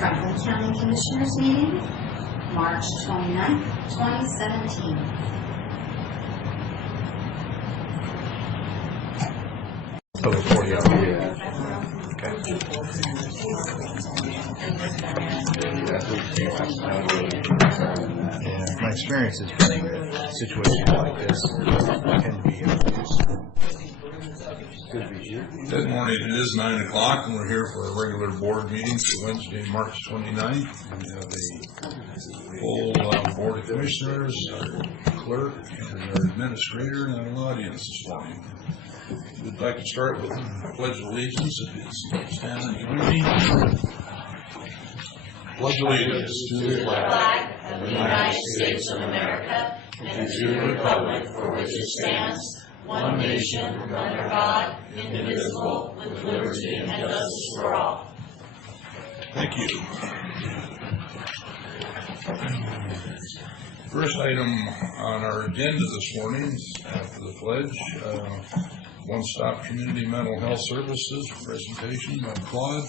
Franklin County Commissioners meeting, March 29th, 2017. Over 40 hours. Okay. Yeah, my experience has been that situations like this can be used. Good morning. It is 9 o'clock and we're here for a regular board meeting for Wednesday, March 29th. We have a full board of commissioners, our clerk, and our administrator, and an audience this morning. We'd like to start with the Pledge of Allegiance. If you stand and join me. Pledge allegiance to the flag of the United States of America and to the republic for which it stands, one nation, under God, indivisible, with liberty and justice for all. Thank you. First item on our agenda this morning, after the pledge, One Stop Community Mental Health Services presentation by Claude.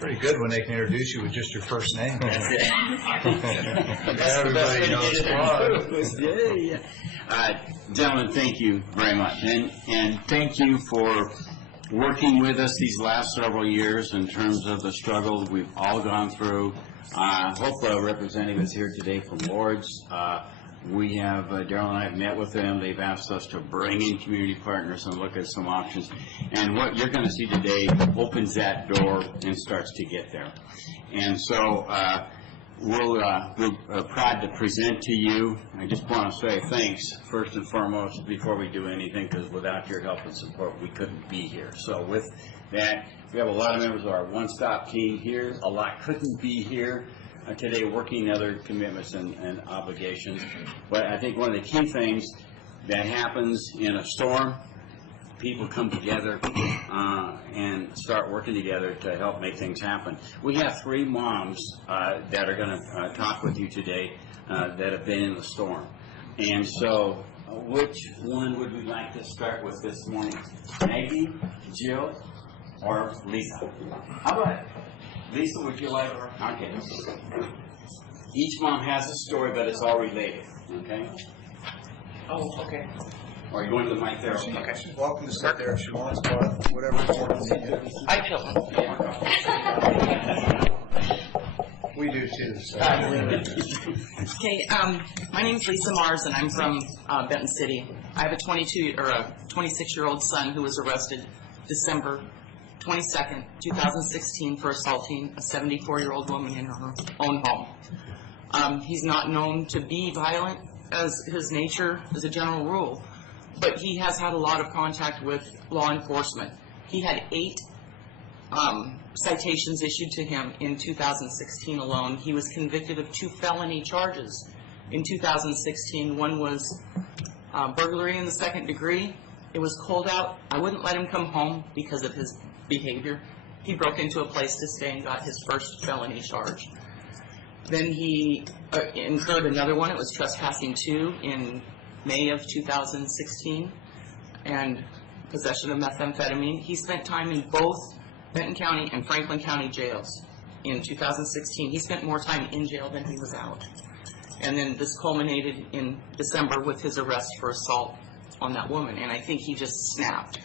Pretty good when they can introduce you with just your first name. Everybody knows Claude. Gentlemen, thank you very much, and thank you for working with us these last several years in terms of the struggle we've all gone through. Hopefully our representative is here today from Lords. We have, Daryl and I have met with them. They've asked us to bring in community partners and look at some options. And what you're going to see today opens that door and starts to get there. And so we're proud to present to you. I just want to say thanks, first and foremost, before we do anything, because without your help and support, we couldn't be here. So with that, we have a lot of members of our one-stop team here. A lot couldn't be here today, working other commitments and obligations. But I think one of the key things that happens in a storm, people come together and start working together to help make things happen. We have 3 moms that are going to talk with you today that have been in the storm. And so which one would we like to start with this morning? Maggie, Jill, or Lisa? How about Lisa, would you like? Okay. Each mom has a story, but it's all related. Okay? Oh, okay. Or you going to the mic there? Okay. She's welcome to sit there if she wants, but whatever important you do. I feel We do too. So. Okay, my name is Lisa Mars, and I'm from Benton City. I have a 26-year-old son who was arrested December 22nd, 2016 for assaulting a 74-year-old woman in her own home. He's not known to be violent as his nature as a general rule, but he has had a lot of contact with law enforcement. He had 8 citations issued to him in 2016 alone. He was convicted of 2 felony charges in 2016. One was burglary in the 2nd degree. It was cold out. I wouldn't let him come home because of his behavior. He broke into a place to stay and got his first felony charge. Then he incurred another one. It was trespassing 2 in May of 2016 and possession of methamphetamine. He spent time in both Benton County and Franklin County jails in 2016. He spent more time in jail than he was out. And then this culminated in December with his arrest for assault on that woman. And I think he just snapped.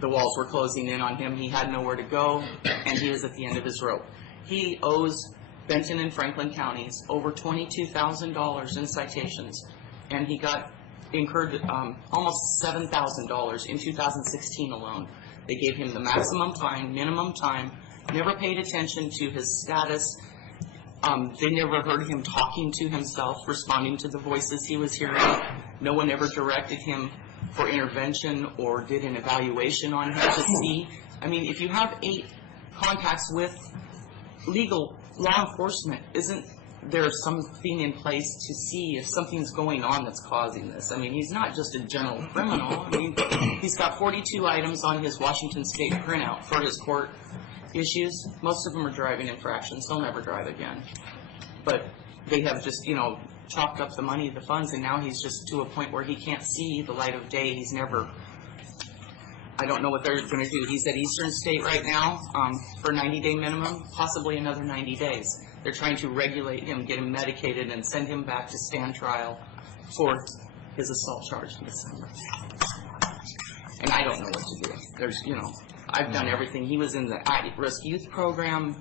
The walls were closing in on him. He had nowhere to go, and he was at the end of his rope. He owes Benton and Franklin counties over $22,000 in citations, and he incurred almost $7,000 in 2016 alone. They gave him the maximum fine, minimum time, never paid attention to his status. They never heard him talking to himself, responding to the voices he was hearing. No one ever directed him for intervention or did an evaluation on him to see. I mean, if you have 8 contacts with legal law enforcement, isn't there something in place to see if something's going on that's causing this? I mean, he's not just a general criminal. I mean, he's got 42 items on his Washington State printout for his court issues. Most of them are driving infractions. He'll never drive again. But they have just, chopped up the money, the funds, and now he's just to a point where he can't see the light of day. He's never I don't know what they're going to do. He's at Eastern State right now for a 90-day minimum, possibly another 90 days. They're trying to regulate him, get him medicated, and send him back to stand trial for his assault charge in December. And I don't know what to do. There's, I've done everything. He was in the at-risk youth program.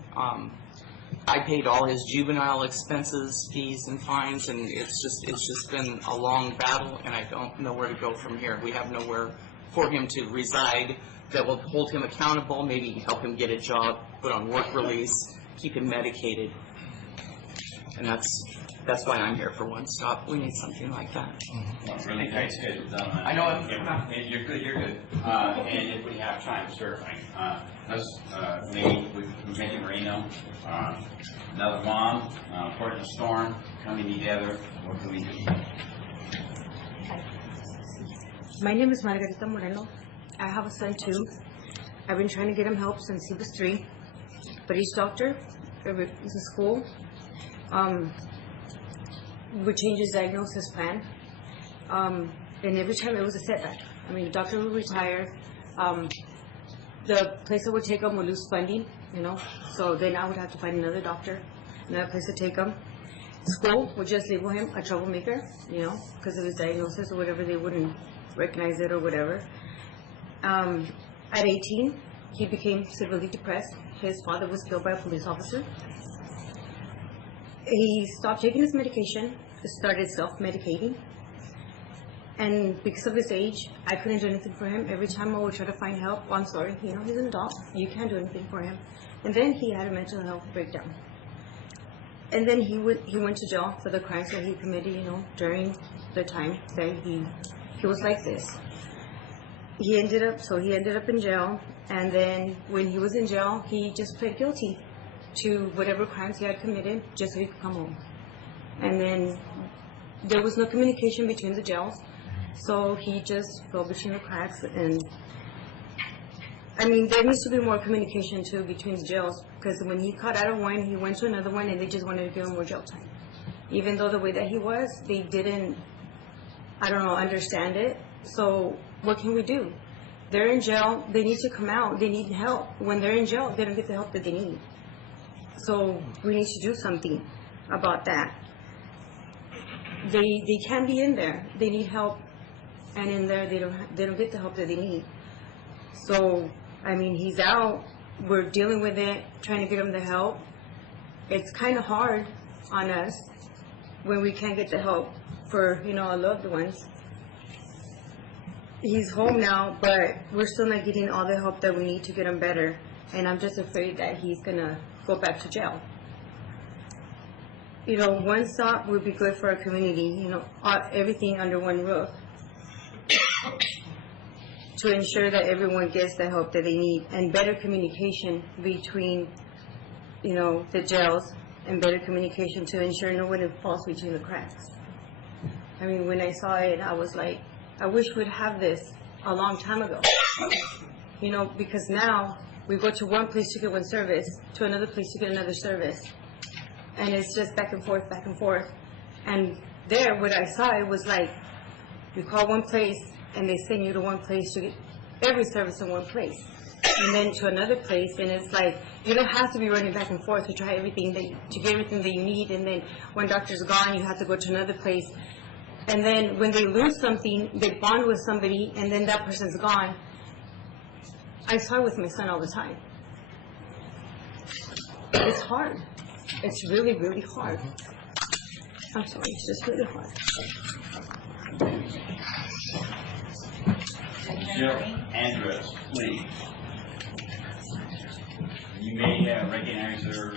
I paid all his juvenile expenses, fees, and fines, and it's just been a long battle, and I don't know where to go from here. We have nowhere for him to reside that will hold him accountable, maybe help him get a job, put on work release, keep him medicated. And that's why I'm here for One Stop. We need something like that. Well, really tight schedule, done. I know it. You're good, and if we have time, certainly. Let's, maybe we mentioned Marino, another mom, Portland Storm, coming together. What can we do? My name is Margarita Moreno. I have a son too. I've been trying to get him help since he was 3. But each doctor, it's a school, would change his diagnosis plan. And every time it was a setback. I mean, the doctor would retire. The place that would take him would lose funding, so then I would have to find another doctor, another place to take him. School would just label him a troublemaker, because of his diagnosis or whatever. They wouldn't recognize it or whatever. At 18, he became severely depressed. His father was killed by a police officer. He stopped taking his medication, started self-medicating. And because of his age, I couldn't do anything for him. Every time I would try to find help, I'm sorry, he's an adult. You can't do anything for him. And then he had a mental health breakdown. And then he went to jail for the crimes that he committed, during the time that he was like this. He ended up in jail. And then when he was in jail, he just pled guilty to whatever crimes he had committed just so he could come home. And then there was no communication between the jails. So he just fell between the cracks, and I mean, there needs to be more communication too between the jails, because when he got out of one, he went to another one, and they just wanted to give him more jail time. Even though the way that he was, they didn't, understand it. So what can we do? They're in jail, they need to come out, they need help. When they're in jail, they don't get the help that they need. So we need to do something about that. They can't be in there, they need help. And in there, they don't get the help that they need. So, I mean, he's out. We're dealing with it, trying to get him the help. It's kind of hard on us when we can't get the help for, our loved ones. He's home now, but we're still not getting all the help that we need to get him better. And I'm just afraid that he's going to go back to jail. One stop would be good for our community, everything under one roof, to ensure that everyone gets the help that they need, and better communication between, the jails, and better communication to ensure no one falls between the cracks. I mean, when I saw it, I was like, I wish we'd have this a long time ago, because now we go to one place to get one service, to another place to get another service, and it's just back and forth, back and forth. And there, what I saw, it was like, you call one place, and they send you to one place to get every service in one place, and then to another place, and it's like, you don't have to be running back and forth to try everything to get everything that you need, and then when doctor's gone, you have to go to another place. And then when they lose something, they bond with somebody, and then that person's gone. I saw it with my son all the time. It's hard. It's really, really hard. I'm sorry, it's just really hard. Jill Andrus, please. You may recognize her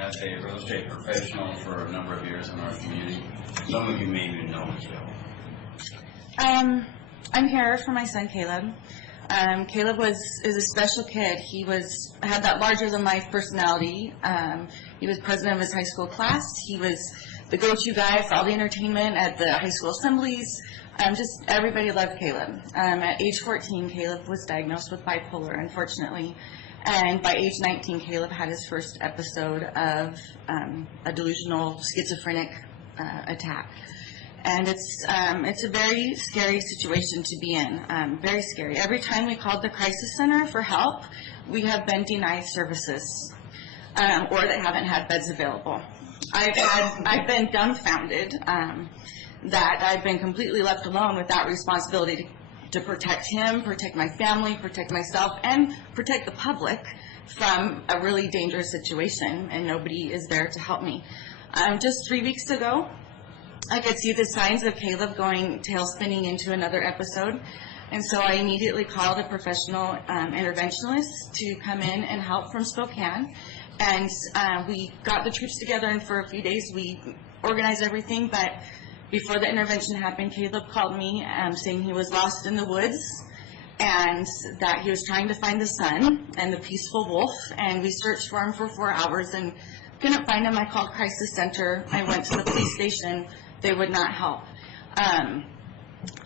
as a real estate professional for a number of years in our community. Some of you may even know Jill. I'm here for my son Caleb. Caleb is a special kid. He had that larger than life personality. He was president of his high school class. He was the go-to guy for all the entertainment at the high school assemblies. Just everybody loved Caleb. At age 14, Caleb was diagnosed with bipolar, unfortunately. And by age 19, Caleb had his first episode of a delusional schizophrenic attack. And it's a very scary situation to be in, very scary. Every time we called the crisis center for help, we have been denied services, or they haven't had beds available. I've been dumbfounded that I've been completely left alone with that responsibility to protect him, protect my family, protect myself, and protect the public from a really dangerous situation, and nobody is there to help me. Just 3 weeks ago, I could see the signs of Caleb going tail spinning into another episode, and so I immediately called a professional interventionist to come in and help from Spokane, and we got the troops together, and for a few days we organized everything. But before the intervention happened, Caleb called me saying he was lost in the woods and that he was trying to find the sun and the peaceful wolf, and we searched for him for 4 hours and couldn't find him. I called crisis center. I went to the police station. They would not help.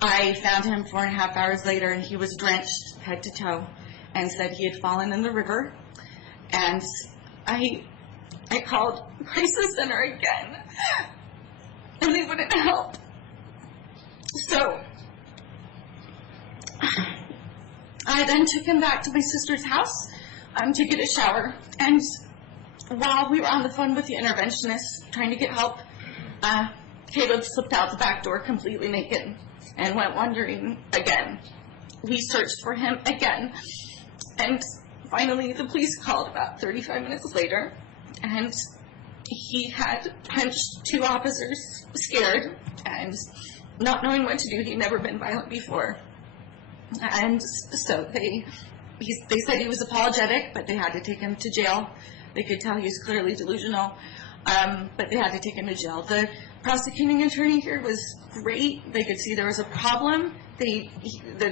I found him 4.5 hours later, and he was drenched head to toe and said he had fallen in the river. And I called crisis center again, and they wouldn't help. So I then took him back to my sister's house to get a shower. And while we were on the phone with the interventionist trying to get help, Caleb slipped out the back door completely naked and went wandering again. We searched for him again. And finally, the police called about 35 minutes later, and he had punched 2 officers, scared, and not knowing what to do. He'd never been violent before. And so they said he was apologetic, but they had to take him to jail. They could tell he was clearly delusional, but they had to take him to jail. The prosecuting attorney here was great. They could see there was a problem. The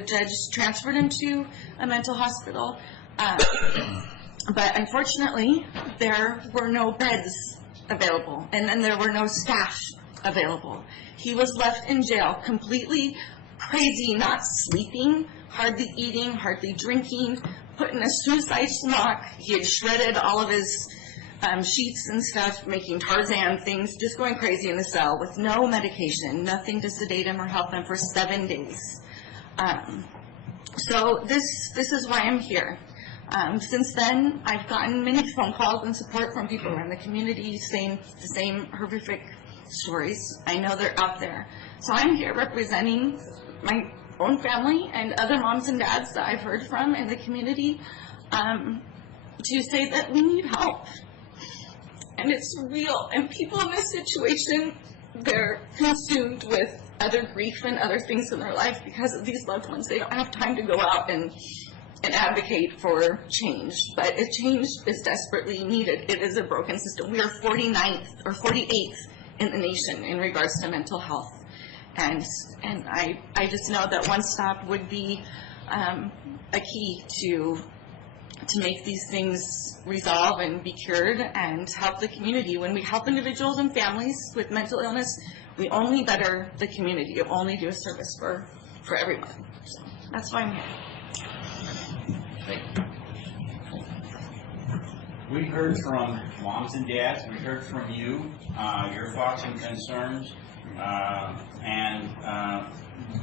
judge transferred him to a mental hospital. But unfortunately, there were no beds available, and then there were no staff available. He was left in jail completely crazy, not sleeping, hardly eating, hardly drinking, put in a suicide smock. He had shredded all of his sheets and stuff, making Tarzan things, just going crazy in the cell with no medication, nothing to sedate him or help him for 7 days. So this is why I'm here. Since then, I've gotten many phone calls and support from people around the community saying the same horrific stories. I know they're out there. So I'm here representing my own family and other moms and dads that I've heard from in the community to say that we need help. And it's real. And people in this situation, they're consumed with other grief and other things in their life because of these loved ones. They don't have time to go out and advocate for change. But a change is desperately needed. It is a broken system. We are 49th or 48th in the nation in regards to mental health. And I just know that One Stop would be a key to make these things resolve and be cured and help the community. When we help individuals and families with mental illness, we only better the community. We only do a service for everyone. So that's why I'm here. We heard from moms and dads. We heard from you, your thoughts and concerns. And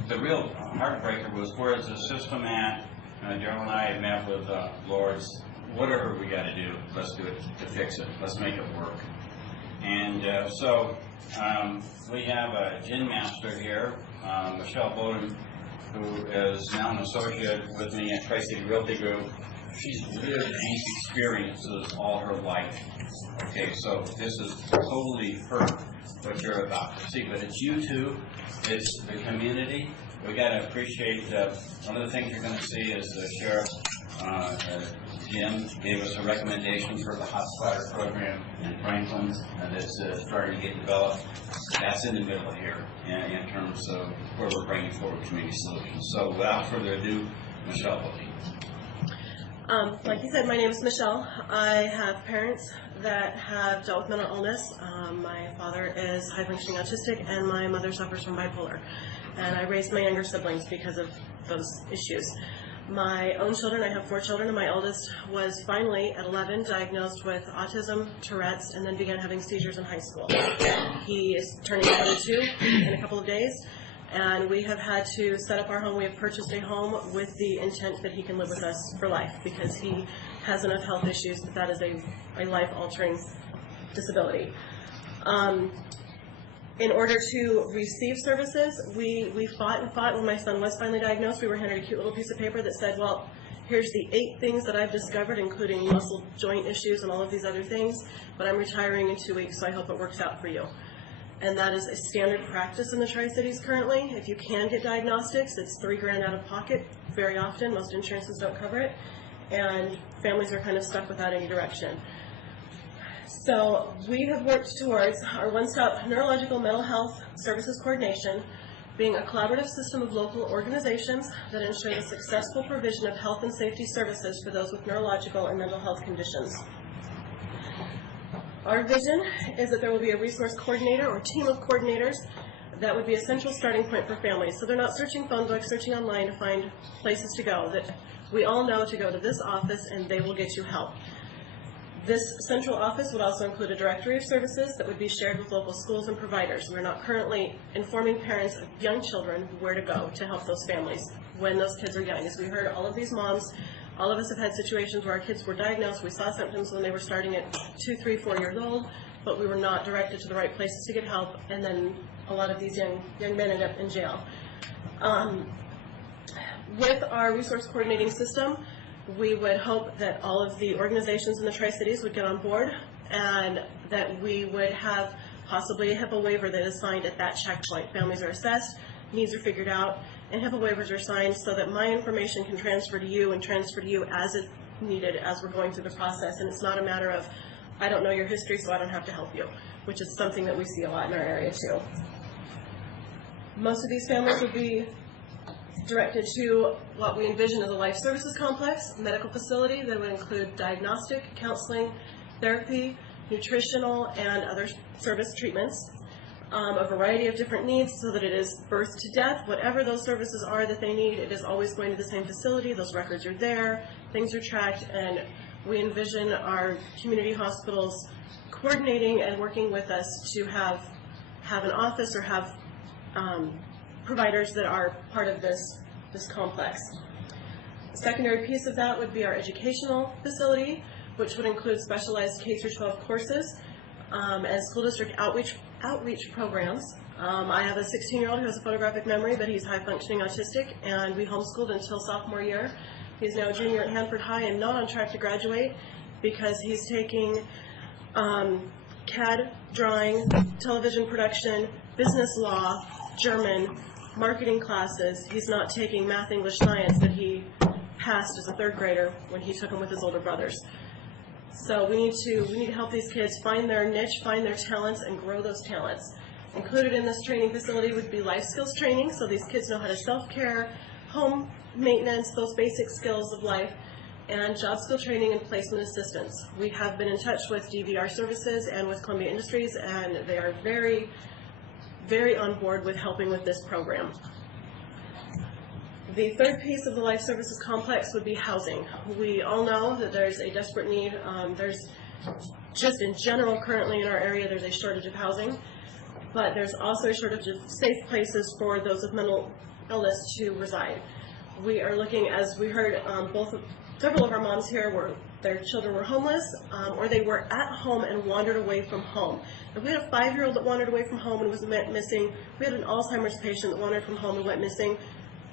the real heartbreaker was, where is the system at? Daryl and I have met with Lords. Whatever we got to do, let's do it to fix it. Let's make it work. And so we have a gin master here, Michelle Bowden, who is now an associate with me at Tri-City Realty Group. She's lived these experiences all her life. Okay, so this is totally her, what you're about to see. But it's you too. It's the community. We got to appreciate one of the things you're going to see is the sheriff, Jim, gave us a recommendation for the hot splatter program in Franklin that's starting to get developed. That's in the middle here in terms of where we're bringing forward community solutions. So without further ado, Michelle Bowden. Like you said, my name is Michelle. I have parents that have dealt with mental illness. My father is high-functioning autistic, and my mother suffers from bipolar. And I raised my younger siblings because of those issues. My own children, I have 4 children, and my oldest was finally, at 11, diagnosed with autism, Tourette's, and then began having seizures in high school. He is turning 22 in a couple of days, and we have had to set up our home. We have purchased a home with the intent that he can live with us for life, because he has enough health issues that is a life-altering disability. In order to receive services, we fought and fought. When my son was finally diagnosed, we were handed a cute little piece of paper that said, well, here's the 8 things that I've discovered, including muscle joint issues and all of these other things, but I'm retiring in 2 weeks, so I hope it works out for you. And that is a standard practice in the Tri-Cities currently. If you can get diagnostics, it's $3,000 out of pocket very often. Most insurances don't cover it, and families are kind of stuck without any direction. So we have worked towards our one-stop neurological mental health services coordination being a collaborative system of local organizations that ensure the successful provision of health and safety services for those with neurological and mental health conditions. Our vision is that there will be a resource coordinator or team of coordinators that would be a central starting point for families. So they're not searching phone books, searching online to find places to go, that we all know to go to this office and they will get you help. This central office would also include a directory of services that would be shared with local schools and providers. We're not currently informing parents of young children where to go to help those families when those kids are young. As we heard, all of these moms, all of us have had situations where our kids were diagnosed. We saw symptoms when they were starting at 2, 3, 4 years old, but we were not directed to the right places to get help, and then a lot of these young men end up in jail. With our resource coordinating system, we would hope that all of the organizations in the Tri-Cities would get on board, and that we would have possibly a HIPAA waiver that is signed at that checkpoint. Families are assessed, needs are figured out, and HIPAA waivers are signed so that my information can transfer to you and transfer to you as it's needed as we're going through the process. And it's not a matter of, I don't know your history, so I don't have to help you, which is something that we see a lot in our area too. Most of these families would be directed to what we envision as a life services complex, medical facility that would include diagnostic, counseling, therapy, nutritional, and other service treatments, a variety of different needs, so that it is birth to death. Whatever those services are that they need, it is always going to the same facility. Those records are there, things are tracked, and we envision our community hospitals coordinating and working with us to have an office or have providers that are part of this complex. The secondary piece of that would be our educational facility, which would include specialized K-12 courses and school district outreach programs. I have a 16-year-old who has a photographic memory, but he's high-functioning autistic, and we homeschooled until sophomore year. He's now a junior at Hanford High and not on track to graduate because he's taking CAD drawing, television production, business law, German, marketing classes. He's not taking math, English, science that he passed as a 3rd grader when he took them with his older brothers. So we need to help these kids find their niche, find their talents, and grow those talents. Included in this training facility would be life skills training, so these kids know how to self-care, home maintenance, those basic skills of life, and job skill training and placement assistance. We have been in touch with DVR Services and with Columbia Industries, and they are very, very on board with helping with this program. The third piece of the life services complex would be housing. We all know that there's a desperate need. There's just in general currently in our area there's a shortage of housing, but there's also a shortage of safe places for those with mental illness to reside. We are looking, as we heard, several of our moms here their children were homeless, or they were at home and wandered away from home. If we had a 5-year-old that wandered away from home and was missing, we had an Alzheimer's patient that wandered from home and went missing,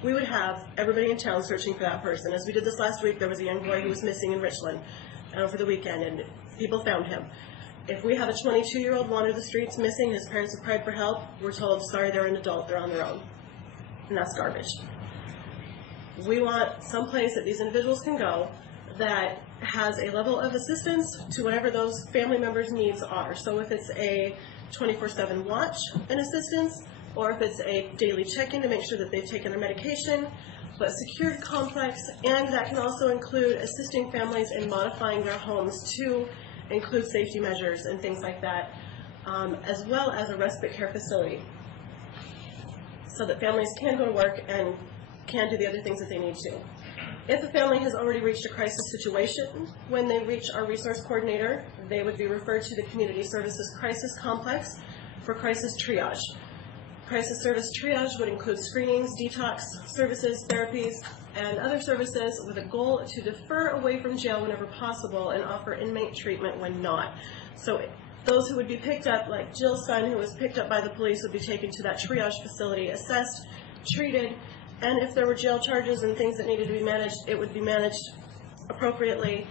we would have everybody in town searching for that person. As we did this last week, there was a young boy who was missing in Richland for the weekend, and people found him. If we have a 22-year-old wander the streets missing, his parents have cried for help, we're told, sorry, they're an adult, they're on their own. And that's garbage. We want some place that these individuals can go that has a level of assistance to whatever those family members' needs are. So if it's a 24/7 watch and assistance, or if it's a daily check-in to make sure that they've taken their medication, but secured complex, and that can also include assisting families in modifying their homes to include safety measures and things like that, as well as a respite care facility, so that families can go to work and can do the other things that they need to. If a family has already reached a crisis situation, when they reach our resource coordinator, they would be referred to the Community Services Crisis Complex for crisis triage. Crisis service triage would include screenings, detox services, therapies, and other services with a goal to defer away from jail whenever possible and offer inmate treatment when not. So those who would be picked up, like Jill's son, who was picked up by the police, would be taken to that triage facility, assessed, treated, and if there were jail charges and things that needed to be managed, it would be managed appropriately.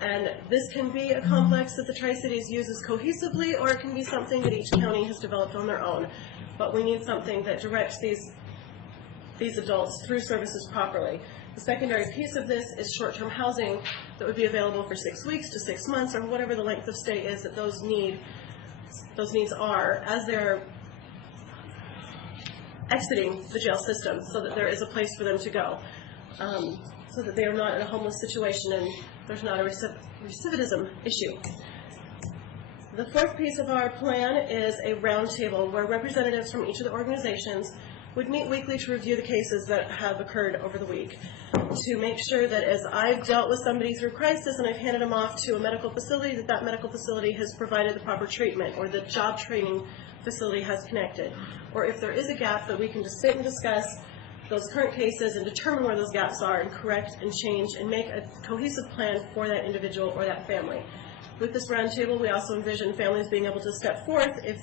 And this can be a complex that the Tri-Cities uses cohesively, or it can be something that each county has developed on their own. But we need something that directs these adults through services properly. The secondary piece of this is short-term housing that would be available for 6 weeks to 6 months, or whatever the length of stay is that those needs are as they're exiting the jail system, so that there is a place for them to go, so that they are not in a homeless situation and there's not a recidivism issue. The fourth piece of our plan is a roundtable where representatives from each of the organizations would meet weekly to review the cases that have occurred over the week, to make sure that as I've dealt with somebody through crisis and I've handed them off to a medical facility, that medical facility has provided the proper treatment, or the job training facility has connected. Or if there is a gap, that we can just sit and discuss those current cases and determine where those gaps are and correct and change and make a cohesive plan for that individual or that family. With this roundtable, we also envision families being able to step forth if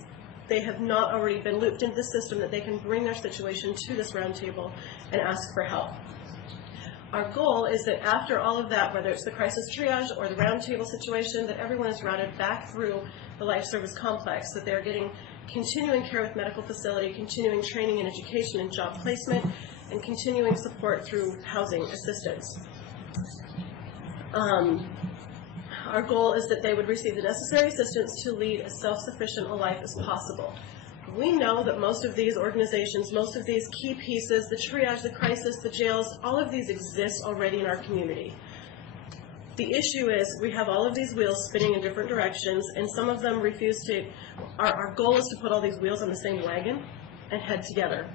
they have not already been looped into the system, that they can bring their situation to this roundtable and ask for help. Our goal is that after all of that, whether it's the crisis triage or the roundtable situation, that everyone is routed back through the life service complex, that they're getting continuing care with medical facility, continuing training and education and job placement, and continuing support through housing assistance. Our goal is that they would receive the necessary assistance to lead as self-sufficient a life as possible. We know that most of these organizations, most of these key pieces, the triage, the crisis, the jails, all of these exist already in our community. The issue is we have all of these wheels spinning in different directions, and some of them refuse to. Our goal is to put all these wheels on the same wagon and head together.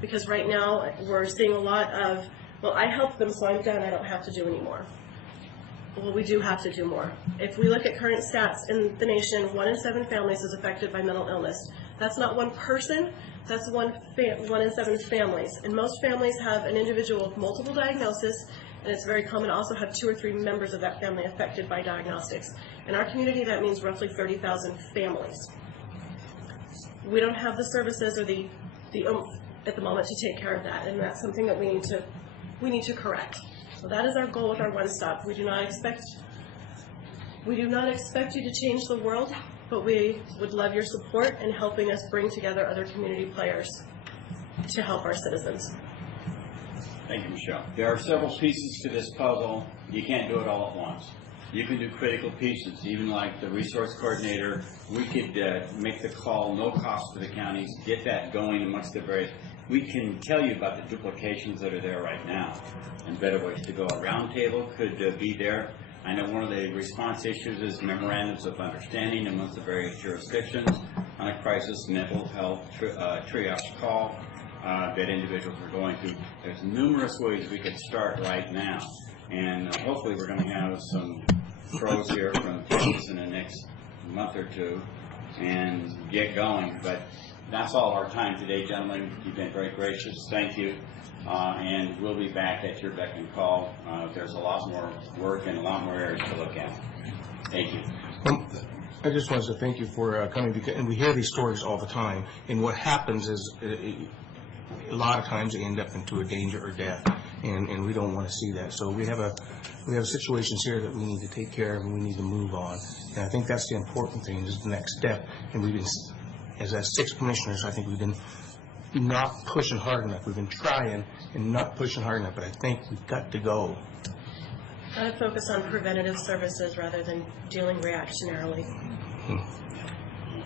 Because right now we're seeing a lot of, well, I helped them, so I'm done, I don't have to do anymore. Well, we do have to do more. If we look at current stats in the nation, 1 in 7 families is affected by mental illness. That's not one person, that's 1 in 7 families. And most families have an individual with multiple diagnoses, and it's very common to also have 2 or 3 members of that family affected by diagnostics. In our community, that means roughly 30,000 families. We don't have the services or the oomph at the moment to take care of that, and that's something that we need to correct. So that is our goal with our one-stop. We do not expect you to change the world, but we would love your support in helping us bring together other community players to help our citizens. Thank you, Michelle. There are several pieces to this puzzle. You can't do it all at once. You can do critical pieces, even like the resource coordinator. We could make the call, no cost to the counties, get that going amongst the various. We can tell you about the duplications that are there right now and better ways to go. A roundtable could be there. I know one of the response issues is memorandums of understanding amongst the various jurisdictions on a crisis mental health triage call that individuals are going through. There's numerous ways we could start right now, and hopefully we're going to have some pros here from Texas in the next month or two and get going. But that's all our time today, gentlemen. You've been very gracious. Thank you. And we'll be back at your beck and call. There's a lot more work and a lot more areas to look at. Thank you. I just wanted to thank you for coming, because, and we hear these stories all the time, and what happens is a lot of times they end up into a danger or death, and we don't want to see that. So we have situations here that we need to take care of and we need to move on. And I think that's the important thing, is the next step. And we've been, as 6 commissioners, I think we've been not pushing hard enough. We've been trying and not pushing hard enough, but I think we've got to go. Got to focus on preventative services rather than dealing reactionarily.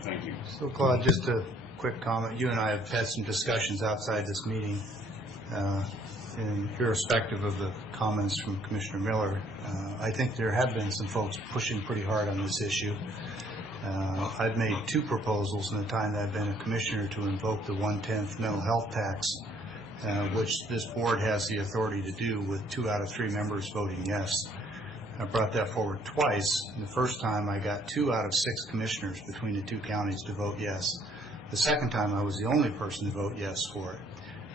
Thank you. So, Claude, just a quick comment. You and I have had some discussions outside this meeting, and irrespective of the comments from Commissioner Miller, I think there have been some folks pushing pretty hard on this issue. I've made 2 proposals in the time that I've been a commissioner to invoke the 1/10 mental health tax which this board has the authority to do with 2 out of 3 members voting yes. I brought that forward twice. The first time I got 2 out of 6 commissioners between the 2 counties to vote yes. The second time I was the only person to vote yes for it.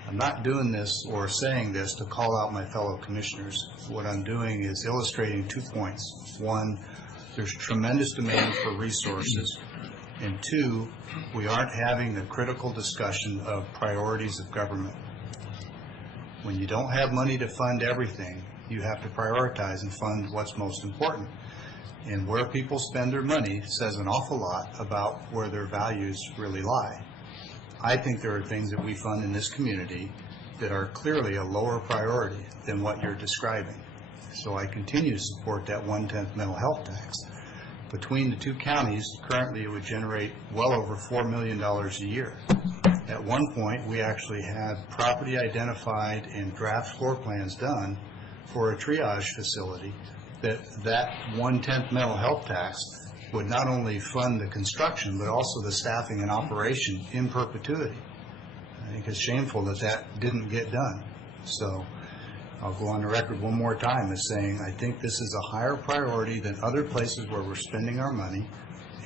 I'm not doing this or saying this to call out my fellow commissioners. What I'm doing is illustrating 2 points. 1, there's tremendous demand for resources. And 2, we aren't having the critical discussion of priorities of government. When you don't have money to fund everything, you have to prioritize and fund what's most important. And where people spend their money says an awful lot about where their values really lie. I think there are things that we fund in this community that are clearly a lower priority than what you're describing. So I continue to support that 1/10 mental health tax. Between the 2 counties, currently it would generate well over $4 million a year. At one point, we actually had property identified and draft floor plans done for a triage facility that 1/10 mental health tax would not only fund the construction, but also the staffing and operation in perpetuity. I think it's shameful that that didn't get done. So I'll go on the record one more time as saying I think this is a higher priority than other places where we're spending our money,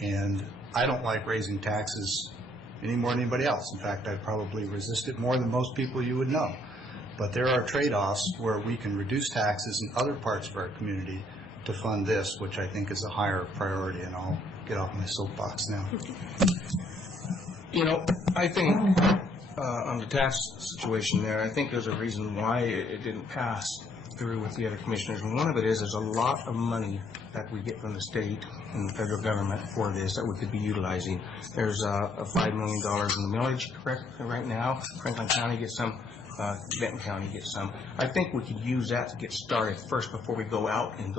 and I don't like raising taxes any more than anybody else. In fact, I probably resist it more than most people you would know. But there are trade-offs where we can reduce taxes in other parts of our community to fund this, which I think is a higher priority, and I'll get off my soapbox now. You know, I think on the tax situation there, I think there's a reason why it didn't pass through with the other commissioners. And one of it is there's a lot of money that we get from the state and the federal government for this that we could be utilizing. There's a $5 million in the millage, correct, right now. Franklin County gets some. Benton County gets some. I think we could use that to get started first before we go out and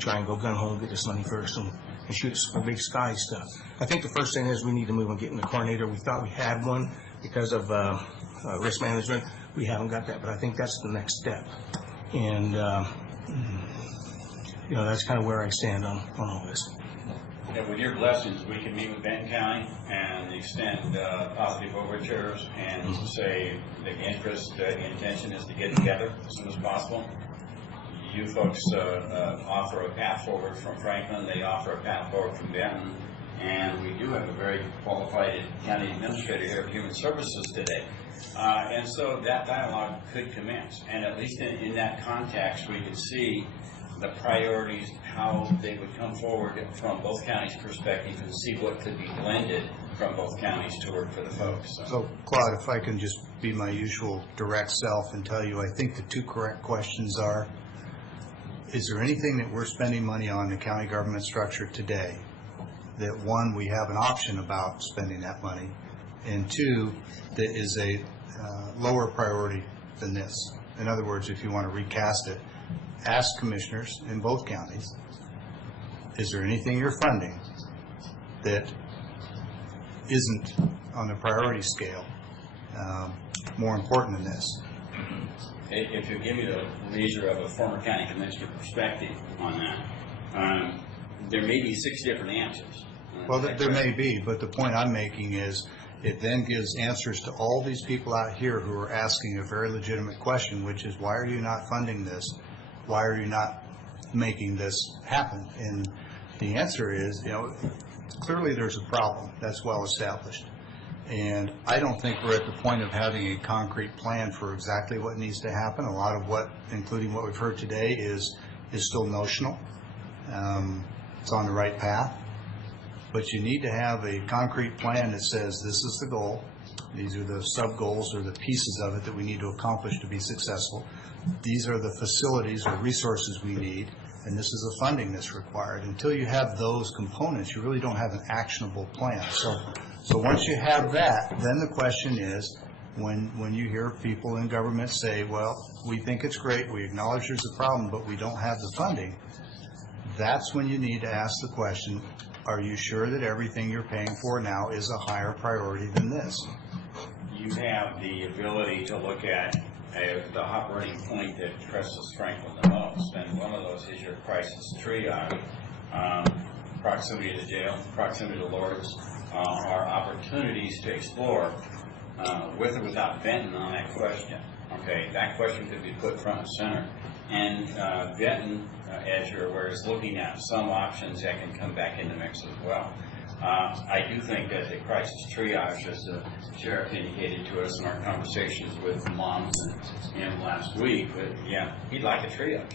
try and go gun-ho and get this money first and shoot some big sky stuff. I think the first thing is we need to move on getting the coordinator. We thought we had one because of risk management. We haven't got that, but I think that's the next step. And, you know, that's kind of where I stand on all this. Yeah, with your blessings, we can meet with Benton County and extend positive overtures and say the intention is to get together as soon as possible. You folks offer a path forward from Franklin, they offer a path forward from Benton, and we do have a very qualified county administrator here at Human Services today. And so that dialogue could commence, and at least in that context, we could see the priorities, how they would come forward from both counties' perspective, and see what could be blended from both counties to work for the folks. So, Claude, if I can just be my usual direct self and tell you, I think the 2 correct questions are, is there anything that we're spending money on in the county government structure today that, 1, we have an option about spending that money, and 2, that is a lower priority than this? In other words, if you want to recast it, ask commissioners in both counties, is there anything you're funding that isn't on the priority scale more important than this? If you give me the leisure of a former county commissioner perspective on that, there may be 6 different answers. Well, there may be, but the point I'm making is it then gives answers to all these people out here who are asking a very legitimate question, which is, why are you not funding this? Why are you not making this happen? And the answer is, you know, clearly there's a problem. That's well established. And I don't think we're at the point of having a concrete plan for exactly what needs to happen. A lot of what, including what we've heard today, is still notional. It's on the right path. But you need to have a concrete plan that says this is the goal. These are the sub-goals or the pieces of it that we need to accomplish to be successful. These are the facilities or resources we need, and this is the funding that's required. Until you have those components, you really don't have an actionable plan. So once you have that, then the question is, when you hear people in government say, well, we think it's great, we acknowledge there's a problem, but we don't have the funding, that's when you need to ask the question, are you sure that everything you're paying for now is a higher priority than this? You have the ability to look at the operating point that stresses Franklin the most, and one of those is your crisis triage. Proximity to jail, proximity to Lords are opportunities to explore with or without Benton on that question. Okay, that question could be put front and center. And Benton, as you're aware, is looking at some options that can come back in the mix as well. I do think that the crisis triage, as the sheriff indicated to us in our conversations with moms and him last week, but yeah, he'd like a triage.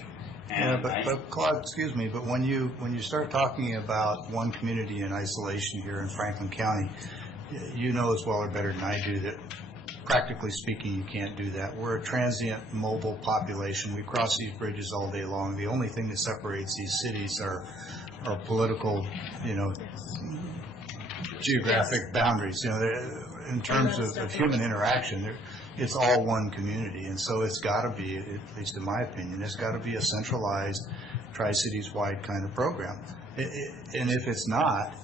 Yeah, but Claude, excuse me, but when you start talking about one community in isolation here in Franklin County, you know as well or better than I do that practically speaking you can't do that. We're a transient mobile population. We cross these bridges all day long. The only thing that separates these cities are political, geographic boundaries. In terms of human interaction, it's all one community, and so it's got to be, at least in my opinion, it's got to be a centralized, Tri-Cities-wide kind of program. And if it's not,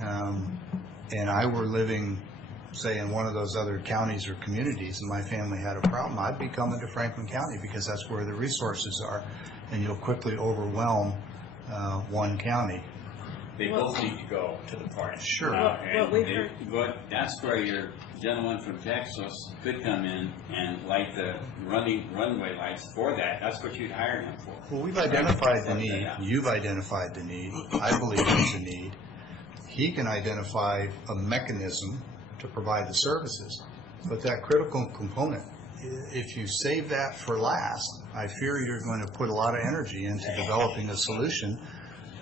and I were living, say, in one of those other counties or communities, and my family had a problem, I'd be coming to Franklin County because that's where the resources are, and you'll quickly overwhelm one county. They both need to go to the party. Sure. But that's where your gentleman from Texas could come in and light the runway lights for that. That's what you'd hire him for. Well, we've identified the need. You've identified the need. I believe there's a need. He can identify a mechanism to provide the services. But that critical component, if you save that for last, I fear you're going to put a lot of energy into developing a solution,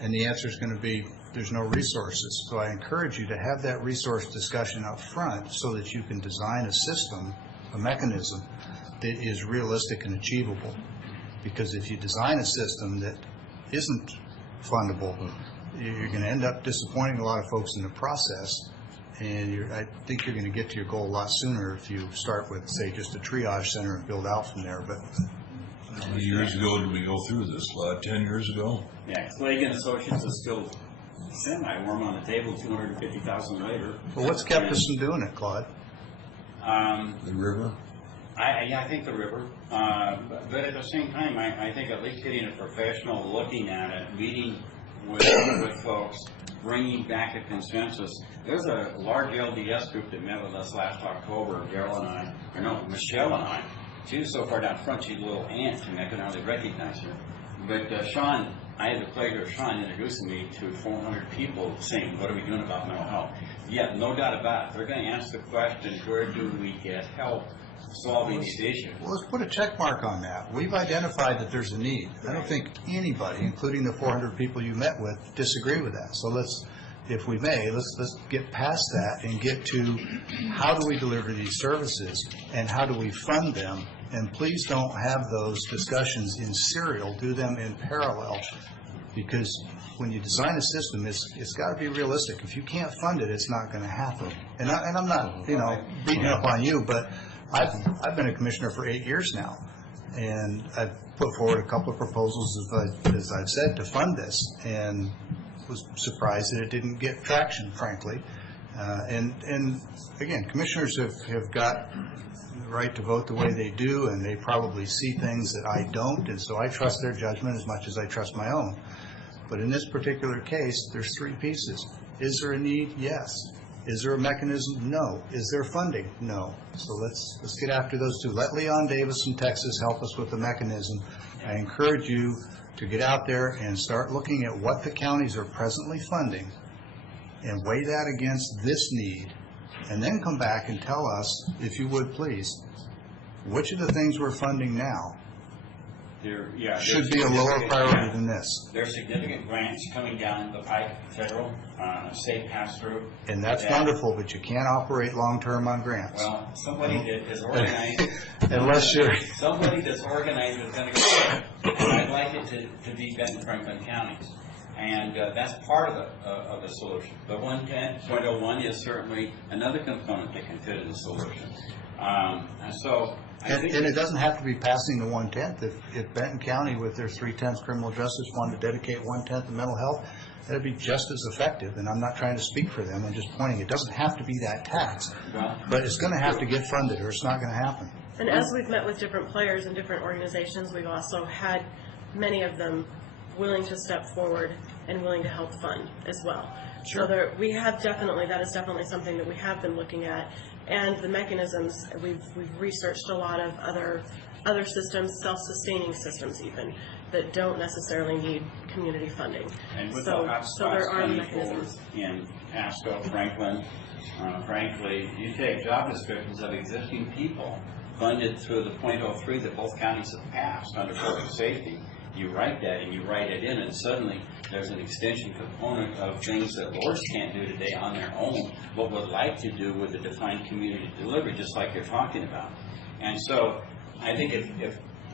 and the answer is going to be there's no resources. So I encourage you to have that resource discussion up front so that you can design a system, a mechanism that is realistic and achievable. Because if you design a system that isn't fundable, you're going to end up disappointing a lot of folks in the process. And I think you're going to get to your goal a lot sooner if you start with, say, just a triage center and build out from there. But how many years ago did we go through this? 10 years ago? Yeah, Clegg & Associates is still semi-warm on the table 250,000 later. Well, what's kept us from doing it, Claude? The river? I think the river. But at the same time, I think at least getting a professional looking at it, meeting with folks, bringing back a consensus. There's a large LDS group that met with us last October, Michelle and I. She was so far down front, she's a little ant, and I could hardly recognize her. But Sean, I had the pleasure of Sean introducing me to 400 people saying, what are we doing about mental health? Yeah, no doubt about it. They're going to ask the question, where do we get help solving these issues? Well, let's put a check mark on that. We've identified that there's a need. I don't think anybody, including the 400 people you met with, disagree with that. So let's, if we may, let's get past that and get to how do we deliver these services and how do we fund them. And please don't have those discussions in serial. Do them in parallel, because when you design a system, it's got to be realistic. If you can't fund it, it's not going to happen. And I'm not, beating up on you, but I've been a commissioner for 8 years now, and I've put forward a couple of proposals, as I've said, to fund this, and was surprised that it didn't get traction, frankly. And again, commissioners have got the right to vote the way they do, and they probably see things that I don't, and so I trust their judgment as much as I trust my own. But in this particular case, there's three pieces. Is there a need? Yes. Is there a mechanism? No. Is there funding? No. So let's get after those two. Let Leon Davis from Texas help us with the mechanism. I encourage you to get out there and start looking at what the counties are presently funding and weigh that against this need, and then come back and tell us, if you would please, which of the things we're funding now should be a lower priority than this. There's significant grants coming down the pipe, federal, state pass-through. And that's wonderful, but you can't operate long-term on grants. Well, somebody that is organized. Unless you're. Somebody that's organized is going to go. And I'd like it to be Benton Franklin counties. And that's part of the solution. The 110.01 is certainly another component that can fit in the solution. And it doesn't have to be passing the 1/10. If Benton County, with their 3/10 criminal justice, wanted to dedicate 1/10 to mental health, that'd be just as effective. And I'm not trying to speak for them. I'm just pointing. It doesn't have to be that tax, but it's going to have to get funded, or it's not going to happen. And as we've met with different players and different organizations, we've also had many of them willing to step forward and willing to help fund as well. Sure. So that is definitely something that we have been looking at. and the mechanisms. We've researched a lot of other systems, self-sustaining systems even, that don't necessarily need community funding. And with So the there hotspots are coming mechanisms. forward in Pasco, Franklin, frankly, you take job descriptions of existing people funded through the .03 that both counties have passed under public safety. You write that and you write it in, and suddenly there's an extension component of things that Lourdes can't do today on their own, but would like to do with the defined community delivery, just like you're talking about. And so I think if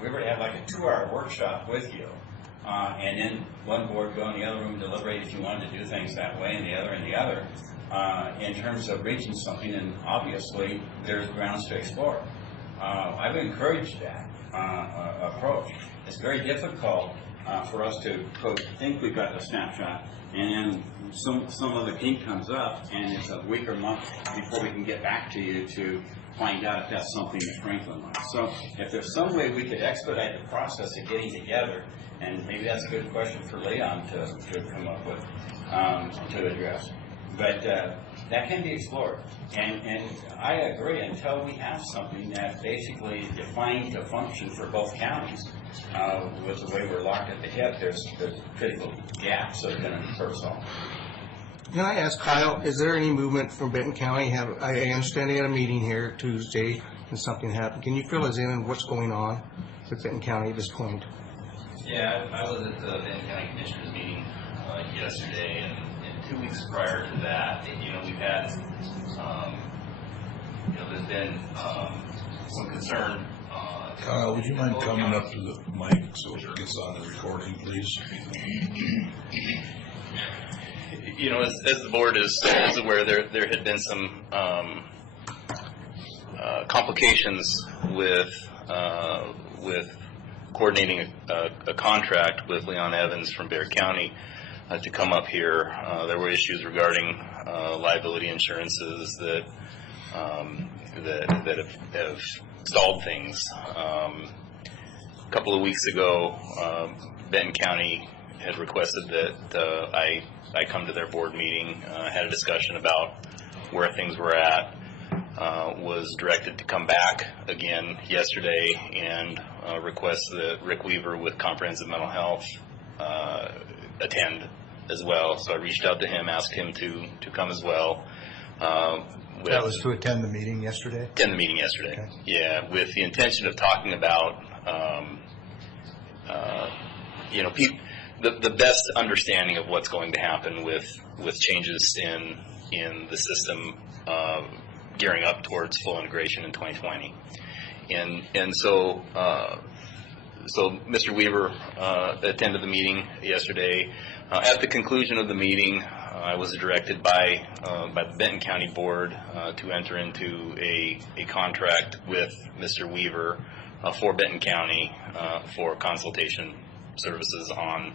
we were to have like a 2-hour workshop with you, and then one board go in the other room and deliberate if you wanted to do things that way, and the other and the other, in terms of reaching something, and obviously there's grounds to explore. I would encourage that approach. It's very difficult for us to think we've got the snapshot, and then some other kink comes up, and it's a week or month before we can get back to you to find out if that's something that Franklin likes. So if there's some way we could expedite the process of getting together, and maybe that's a good question for Leon to come up with, to address. But that can be explored. And I agree, until we have something that basically defines a function for both counties, with the way we're locked at the hip, there's critical gaps that are going to hurt us all. Can I ask Kyle, is there any movement from Benton County? I understand they had a meeting here Tuesday and something happened. Can you fill us in on what's going on with Benton County at this point? Yeah, I was at the Benton County Commissioners meeting yesterday, and 2 weeks prior to that, we've had, there's been some concern. Kyle, would you mind coming up to the mic so it gets on the recording, please? As the board is aware, there had been some complications with coordinating a contract with Leon Evans from Bexar County to come up here. There were issues regarding liability insurances that have stalled things. A couple of weeks ago, Benton County had requested that I come to their board meeting, had a discussion about where things were at, was directed to come back again yesterday and request that Rick Weaver with Comprehensive Mental Health attend as well. So I reached out to him, asked him to come as well. That was to attend the meeting yesterday? Attend the meeting yesterday, okay. Yeah, with the intention of talking about, the best understanding of what's going to happen with changes in the system gearing up towards full integration in 2020. And so Mr. Weaver attended the meeting yesterday. At the conclusion of the meeting, I was directed by the Benton County Board to enter into a contract with Mr. Weaver for Benton County for consultation services on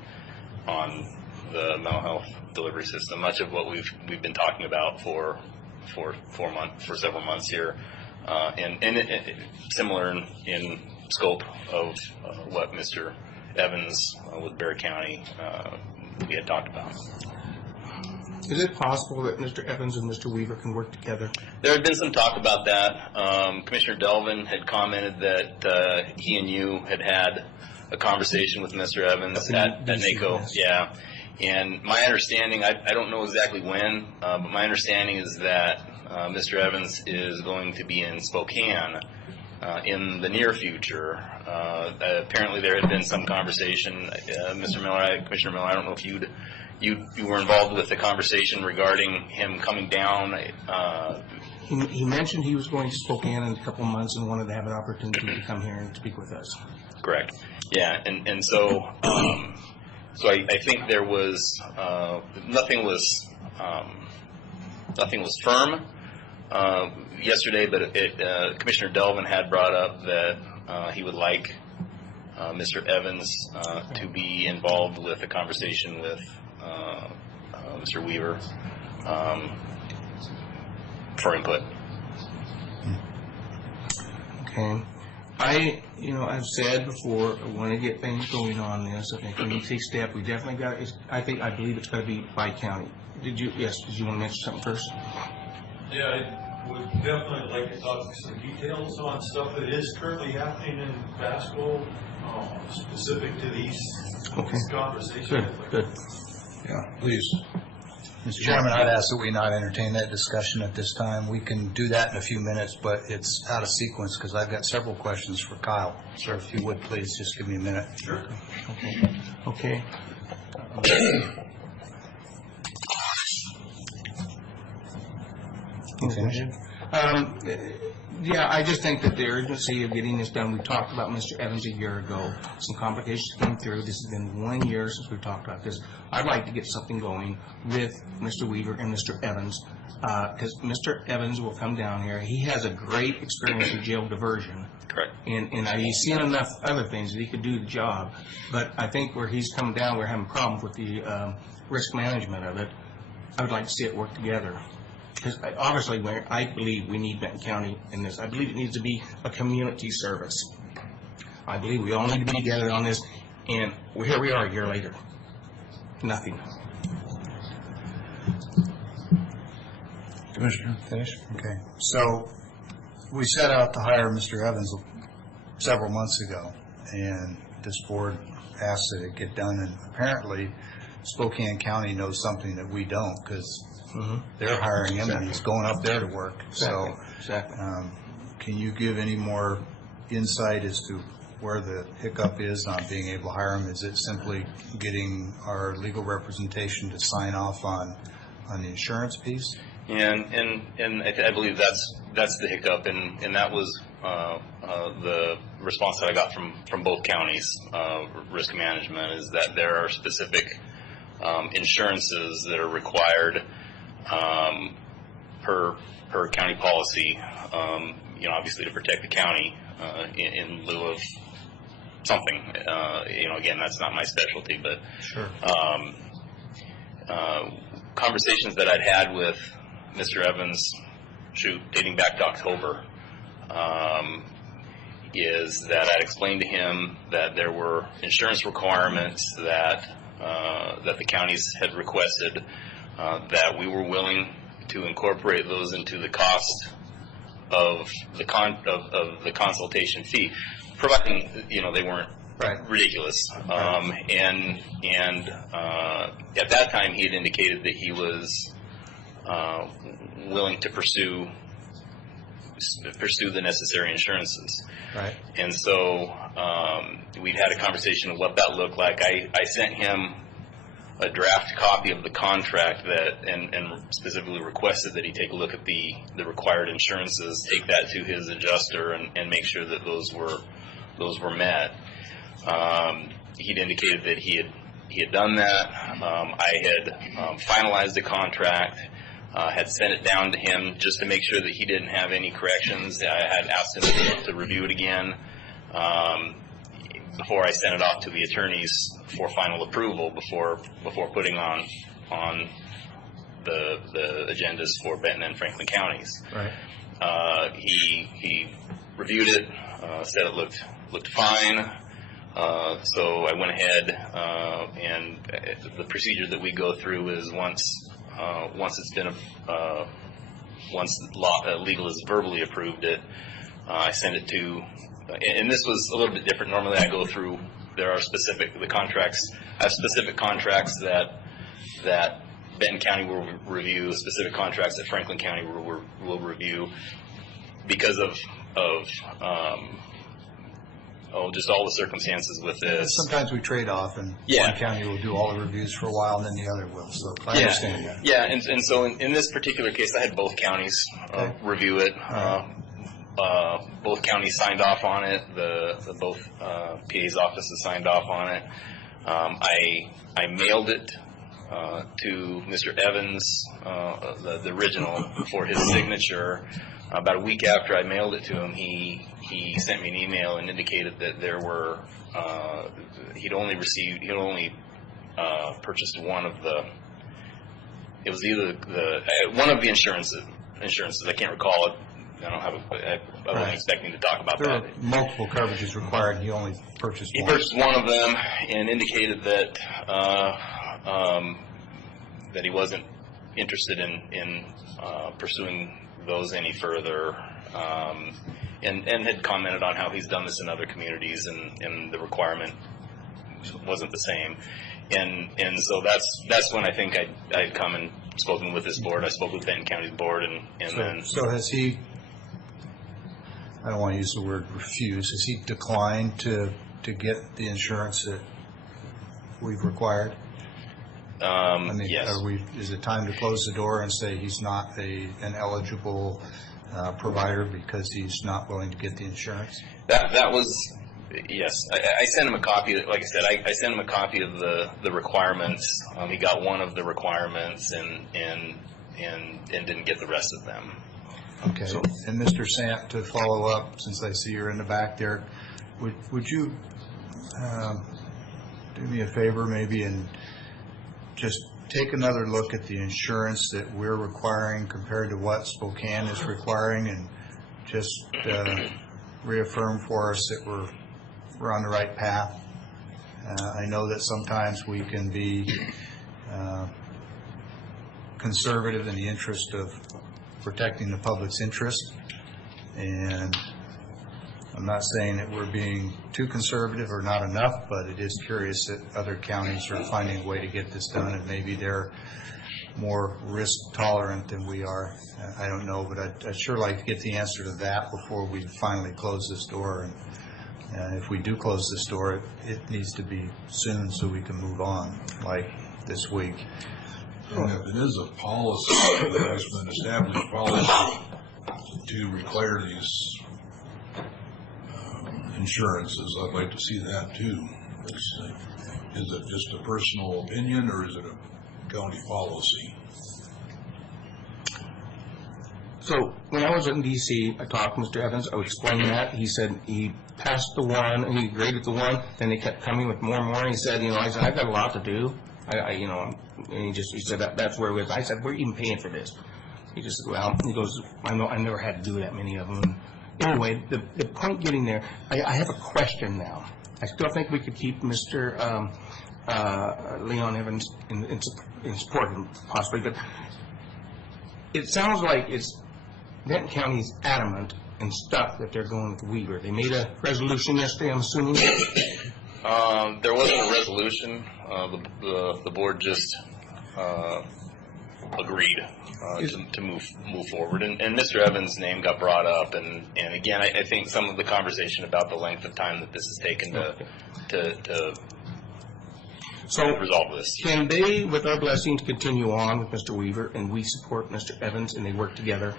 the mental health delivery system. Much of what we've been talking about for several months here, and similar in scope of what Mr. Evans with Bexar County we had talked about. Is it possible that Mr. Evans and Mr. Weaver can work together? There had been some talk about that. Commissioner Delvin had commented that he and you had a conversation with Mr. Evans at NACO. Yes. Yeah. And my understanding, I don't know exactly when, but my understanding is that Mr. Evans is going to be in Spokane in the near future. Apparently there had been some conversation, Commissioner Miller, I don't know if you were involved with the conversation regarding him coming down. He mentioned he was going to Spokane in a couple of months and wanted to have an opportunity to come here and speak with us. Correct. Yeah, and so I think there was nothing was firm yesterday, but Commissioner Delvin had brought up that he would like Mr. Evans to be involved with a conversation with Mr. Weaver for input. Okay. I've said before, I want to get things going on this. I think we need to take steps. We definitely got it. I believe it's got to be by county. Did you want to mention something first? Yeah, would definitely like to talk some details on stuff that is currently happening in Vasco, specific to these conversations. Good. Yeah, please. Mr. Chairman, I'd ask that we not entertain that discussion at this time. We can do that in a few minutes, but it's out of sequence because I've got several questions for Kyle. So if you would, please, just give me a minute. Sure. Okay. Yeah, I just think that the urgency of getting this done, we talked about Mr. Evans a year ago. Some complications came through. This has been 1 year since we've talked about this. I'd like to get something going with Mr. Weaver and Mr. Evans, because Mr. Evans will come down here. He has a great experience with jail diversion. Correct. And he's seen enough other things that he could do the job. But I think where he's come down, we're having problems with the risk management of it. I would like to see it work together. Because obviously, I believe we need Benton County in this. I believe it needs to be a community service. I believe we all need to be together on this, and here we are a year later. Nothing. Commissioner? Finish? Okay. So we set out to hire Mr. Evans several months ago, and this board asked that it get done, and apparently Spokane County knows something that we don't, because they're hiring him and he's going up there to work. So can you give any more insight as to where the hiccup is on being able to hire him? Is it simply getting our legal representation to sign off on the insurance piece? And I believe that's the hiccup, and that was the response that I got from both counties, risk management, is that there are specific insurances that are required per county policy, obviously to protect the county in lieu of something. Again, that's not my specialty, but sure. Conversations that I'd had with Mr. Evans, dating back to October, is that I'd explained to him that there were insurance requirements that the counties had requested, that we were willing to incorporate those into the cost of the consultation fee, providing they weren't ridiculous. And at that time, he had indicated that he was willing to pursue the necessary insurances. Right. And so we'd had a conversation of what that looked like. I sent him a draft copy of the contract and specifically requested that he take a look at the required insurances, take that to his adjuster, and make sure that those were met. He'd indicated that he had done that. I had finalized the contract, had sent it down to him just to make sure that he didn't have any corrections. I had asked him to review it again before I sent it off to the attorneys for final approval, before putting on the agendas for Benton and Franklin counties. Right. He reviewed it, said it looked fine. So I went ahead, and the procedure that we go through is once it's been once legal has verbally approved it, I send it to. And this was a little bit different. Normally, I go through. There are contracts. I have specific contracts that Benton County will review. Specific contracts that Franklin County will review because of just all the circumstances with this. Sometimes we trade off, and one county will do all the reviews for a while, and then the other will. So I understand that. Yeah, and so in this particular case, I had both counties review it. Both counties signed off on it. Both PA's offices signed off on it. I mailed it to Mr. Evans, the original, for his signature. About a week after I mailed it to him, he sent me an email and indicated that there were he'd only purchased one of the. It was either one of the insurances. I can't recall it. I wasn't expecting to talk about that. There are multiple coverages required. He only purchased one. He purchased one of them and indicated that that he wasn't interested in pursuing those any further, and had commented on how he's done this in other communities, and the requirement wasn't the same. And so that's when I think I'd come and spoken with this board. I spoke with Benton County's board, So has he, I don't want to use the word refuse, has he declined to get the insurance that we've required? Yes. Is it time to close the door and say he's not an eligible provider because he's not willing to get the insurance? That was, yes. I sent him a copy. Like I said, I sent him a copy of the requirements. He got one of the requirements and didn't get the rest of them. Okay. And Mr. Sant, to follow up, since I see you're in the back there, would you do me a favor maybe and just take another look at the insurance that we're requiring compared to what Spokane is requiring, and just reaffirm for us that we're on the right path. I know that sometimes we can be conservative in the interest of protecting the public's interest, and I'm not saying that we're being too conservative or not enough, but it is curious that other counties are finding a way to get this done, and maybe they're more risk tolerant than we are. I don't know, but I'd sure like to get the answer to that before we finally close this door. And if we do close this door, it needs to be soon so we can move on, like this week. And if it is a policy that has been established policy to require these insurances, I'd like to see that too. Is it just a personal opinion, or is it a county policy? So when I was in D.C., I talked to Mr. Evans. I explained that. He said he passed the one, and he graded the one. Then they kept coming with more and more. And he said, I said, I've got a lot to do. And he said that's where it was. I said, we're even paying for this. He just said, well, he goes, I never had to do that many of them. Anyway, the point getting there, I have a question now. I still think we could keep Mr. Leon Evans in support, possibly, but it sounds like Benton County's adamant and stuck that they're going with Weaver. They made a resolution yesterday, I'm assuming? There wasn't a resolution. The board just agreed to move forward, and Mr. Evans' name got brought up, and again, I think some of the conversation about the length of time that this has taken to resolve this. Can they, with our blessings, continue on with Mr. Weaver, and we support Mr. Evans, and they work together?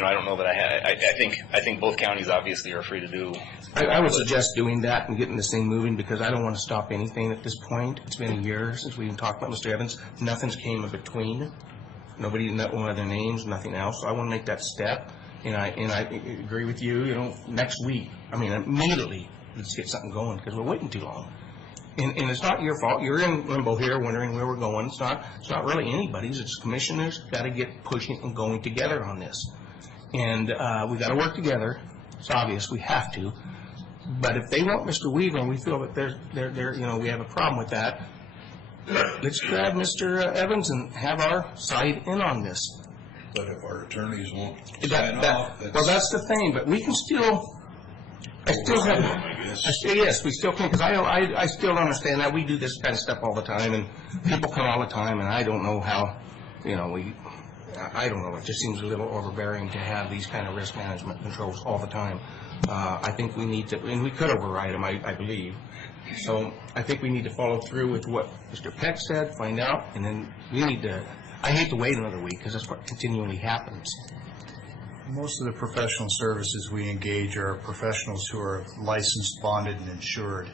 I don't know that I think both counties obviously are free to do. I would suggest doing that and getting this thing moving, because I don't want to stop anything at this point. It's been a year since we even talked about Mr. Evans. Nothing's came in between. Nobody met one of their names, nothing else. So I want to make that step. And I agree with you, next week, immediately, let's get something going, because we're waiting too long. And it's not your fault. You're in limbo here wondering where we're going. It's not really anybody's. It's commissioners got to get pushing and going together on this. And we got to work together. It's obvious we have to. But if they want Mr. Weaver and we feel that we have a problem with that, let's grab Mr. Evans and have our side in on this. But if our attorneys won't sign off, that's the thing. But we can still. Yes, we still can, because I still don't understand that. We do this kind of stuff all the time, and people come all the time, and I don't know how, I don't know. It just seems a little overbearing to have these kind of risk management controls all the time. I think we need to, and we could override them, I believe. So I think we need to follow through with what Mr. Peck said, find out, and then we need to, I hate to wait another week, because that's what continually happens. Most of the professional services we engage are professionals who are licensed, bonded, and insured,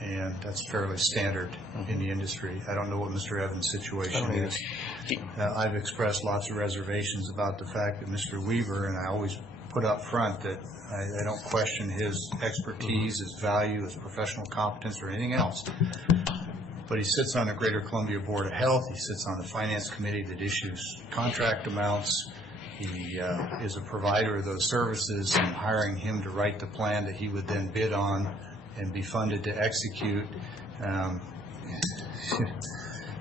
and that's fairly standard in the industry. I don't know what Mr. Evans' situation is. I've expressed lots of reservations about the fact that Mr. Weaver, and I always put up front that I don't question his expertise, his value, his professional competence, or anything else. But he sits on the Greater Columbia Board of Health. He sits on the finance committee that issues contract amounts. He is a provider of those services, and hiring him to write the plan that he would then bid on and be funded to execute.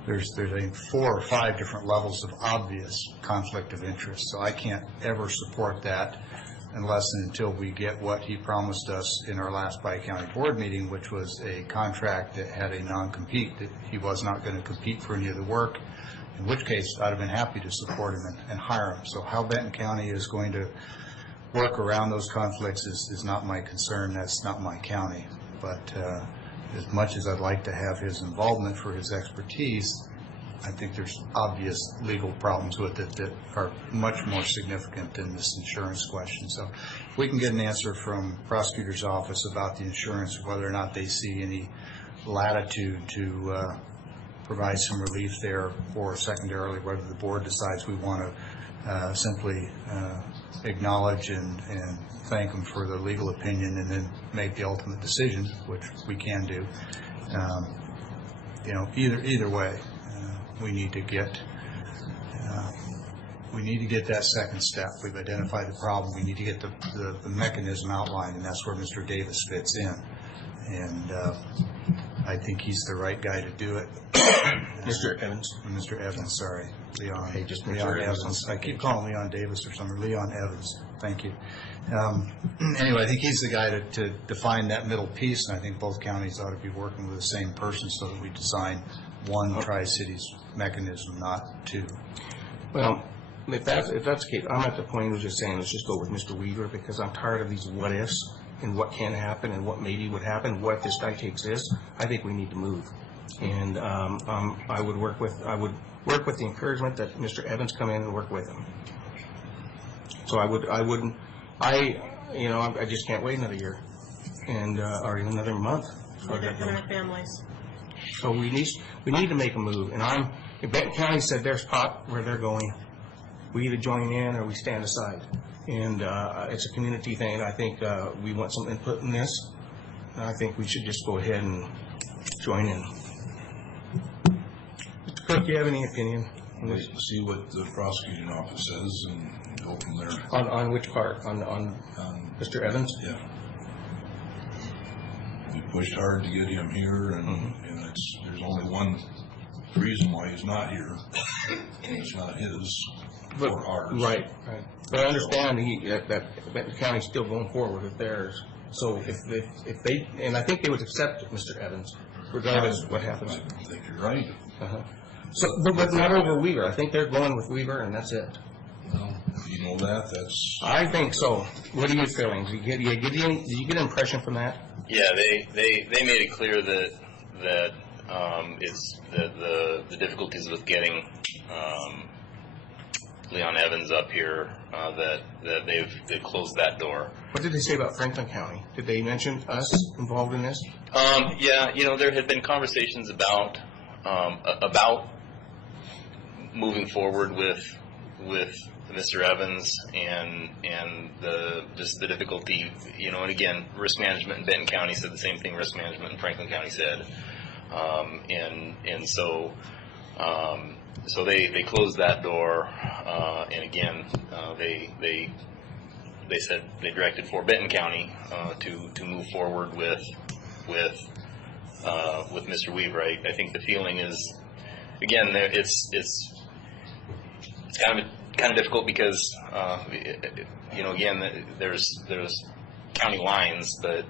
there's I think 4 or 5 different levels of obvious conflict of interest. So I can't ever support that unless and until we get what he promised us in our last Bi-County Board meeting, which was a contract that had a non-compete, that he was not going to compete for any of the work, in which case I'd have been happy to support him and hire him. So how Benton County is going to work around those conflicts is not my concern. That's not my county. But as much as I'd like to have his involvement for his expertise, I think there's obvious legal problems with it that are much more significant than this insurance question. So if we can get an answer from prosecutor's office about the insurance, whether or not they see any latitude to provide some relief there, or secondarily whether the board decides we want to simply acknowledge and thank them for the legal opinion and then make the ultimate decision, which we can do. Either way, we need to get that second step. We've identified the problem. We need to get the mechanism outlined, and that's where Mr. Davis fits in. And I think he's the right guy to do it. Mr. Evans. Mr. Evans, sorry. Leon. Hey, just Leon Evans. I keep calling Leon Davis or something. Leon Evans. Thank you. Anyway, I think he's the guy to define that middle piece, and I think both counties ought to be working with the same person so that we design one Tri-Cities mechanism, not 2. Well, if that's the case, I'm at the point of just saying let's just go with Mr. Weaver, because I'm tired of these what ifs and what can happen and what maybe would happen. What if this guy takes this? I think we need to move. And I would work with the encouragement that Mr. Evans come in and work with him. So I just can't wait another year, and or even another month. We're going to have families. So we need to make a move. And if Benton County said their spot where they're going, we either join in or we stand aside. And it's a community thing. I think we want some input in this. And I think we should just go ahead and join in. Mr. Cook, do you have any opinion? Let's see what the prosecuting office says and go from there. On which part? On Mr. Evans? Yeah. We pushed hard to get him here, and there's only one reason why he's not here. It's not his or ours. Right. But I understand that Benton County's still going forward with theirs. So if they, and I think they would accept Mr. Evans, regardless of what happens. I think you're right. So, but not over Weaver. I think they're going with Weaver, and that's it. Well, you know that's. I think so. What are your feelings? Did you get an impression from that? Yeah, they made it clear that it's the difficulties with getting Leon Evans up here, that they've closed that door. What did they say about Franklin County? Did they mention us involved in this? Yeah, there had been conversations about moving forward with Mr. Evans and just the difficulty, and again, risk management in Benton County said the same thing risk management in Franklin County said, and so they closed that door, and again, they said they directed for Benton County to move forward with Mr. Weaver. I think the feeling is, again, it's kind of difficult because again, there's county lines, but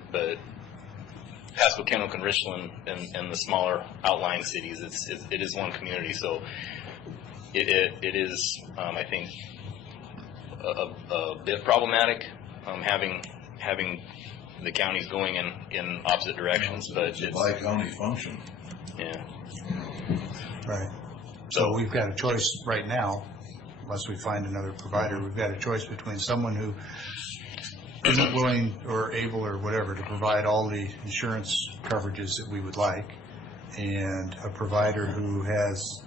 Pasco, Kennewick, and Richland, and the smaller outlying cities, it is one community. So it is, I think, a bit problematic having the counties going in opposite directions. But it's a bi-county function. Yeah. Right. So we've got a choice right now, unless we find another provider. We've got a choice between someone who isn't willing or able or whatever to provide all the insurance coverages that we would like, and a provider who has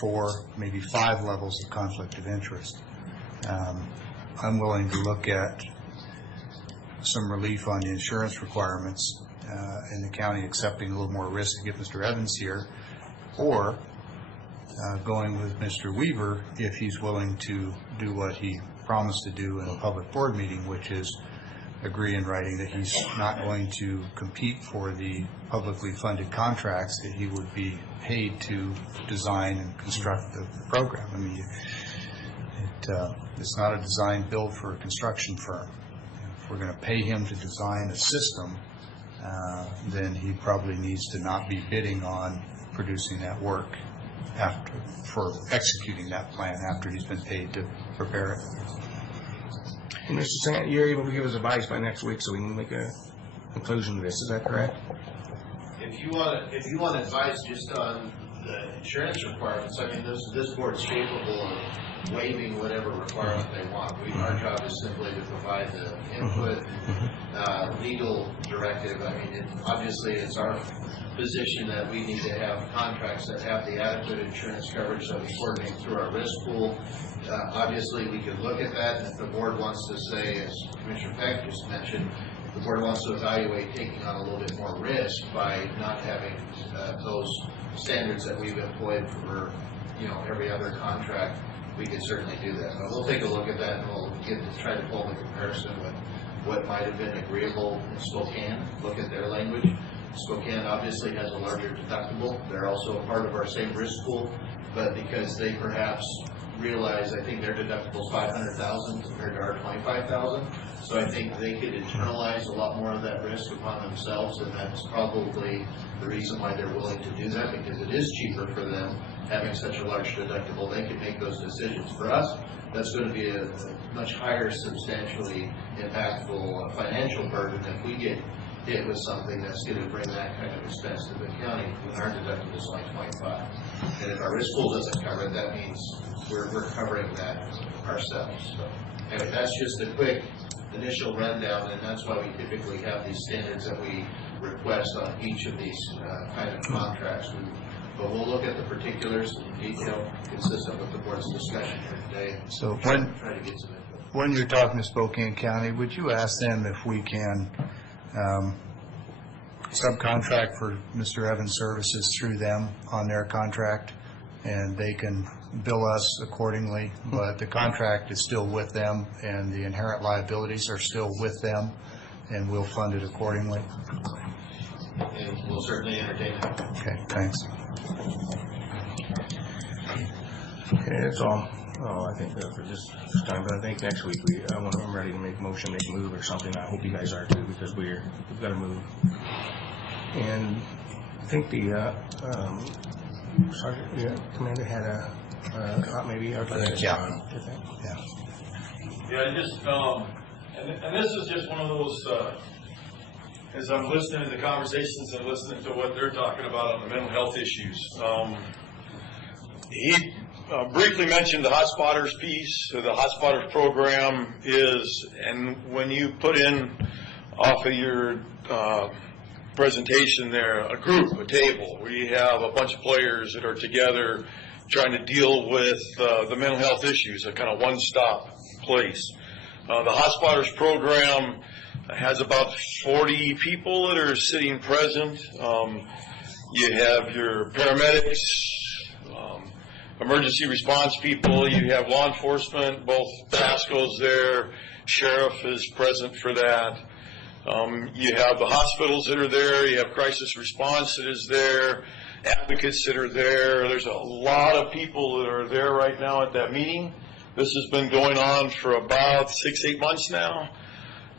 4, maybe 5 levels of conflict of interest. I'm willing to look at some relief on the insurance requirements in the county, accepting a little more risk to get Mr. Evans here, or going with Mr. Weaver if he's willing to do what he promised to do in a public board meeting, which is agree in writing that he's not going to compete for the publicly funded contracts, that he would be paid to design and construct the program. I mean, it's not a design build for a construction firm. If we're going to pay him to design a system, then he probably needs to not be bidding on producing that work for executing that plan after he's been paid to prepare it. And Mr. Sant, you're able to give us advice by next week so we can make a conclusion to this, is that correct? If you want advice just on the insurance requirements, I mean, this board's capable of waiving whatever requirement they want. Our job is simply to provide the input, legal directive. I mean, obviously it's our position that we need to have contracts that have the adequate insurance coverage that we coordinate through our risk pool. Obviously, we could look at that, and if the board wants to say, as Commissioner Peck just mentioned, the board wants to evaluate taking on a little bit more risk by not having those standards that we've employed for, every other contract, we could certainly do that. But we'll take a look at that, and we'll try to pull the comparison with what might have been agreeable in Spokane, look at their language. Spokane obviously has a larger deductible. They're also a part of our same risk pool, but because they perhaps realize, I think their deductible is $500,000 compared to our $25,000. So I think they could internalize a lot more of that risk upon themselves, and that's probably the reason why they're willing to do that, because it is cheaper for them having such a large deductible. They can make those decisions. For us, that's going to be a much higher, substantially impactful financial burden if we get hit with something that's going to bring that kind of expense to the county when our deductible is like $25,000. And if our risk pool doesn't cover it, that means we're covering that ourselves. So anyway, that's just a quick initial rundown, and that's why we typically have these standards that we request on each of these kind of contracts. But we'll look at the particulars in detail, consistent with the board's discussion here today. So try to get some input. When you're talking to Spokane County, would you ask them if we can subcontract for Mr. Evans' services through them on their contract, and they can bill us accordingly, but the contract is still with them and the inherent liabilities are still with them, and we'll fund it accordingly? And we'll certainly entertain it. Okay, thanks. Okay, that's all. I think for this time, but I think next week I'm ready to make a motion, make a move or something. I hope you guys are too, because we've got to move. And I think the Sergeant Commander had a maybe I'd like to yeah. Yeah, just and this is just one of those. As I'm listening to the conversations and listening to what they're talking about on the mental health issues, he briefly mentioned the Hotspotters piece. The Hotspotters program is, and when you put in off of your presentation there, a group, a table, where you have a bunch of players that are together trying to deal with the mental health issues, a kind of one-stop place. The Hotspotters program has about 40 people that are sitting present. You have your paramedics, emergency response people, you have law enforcement, both Pasco's there, sheriff is present for that. You have the hospitals that are there, you have crisis response that is there, advocates that are there. There's a lot of people that are there right now at that meeting. This has been going on for about 6-8 months now.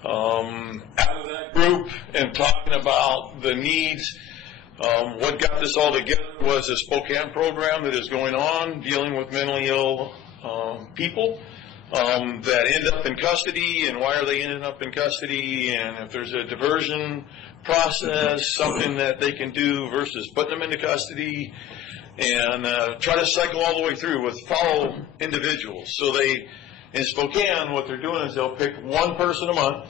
Out of that group and talking about the needs, what got this all together was a Spokane program that is going on dealing with mentally ill people that end up in custody, and why are they ending up in custody, and if there's a diversion process, something that they can do versus putting them into custody, and try to cycle all the way through with follow individuals. So they, in Spokane, what they're doing is they'll pick one person a month,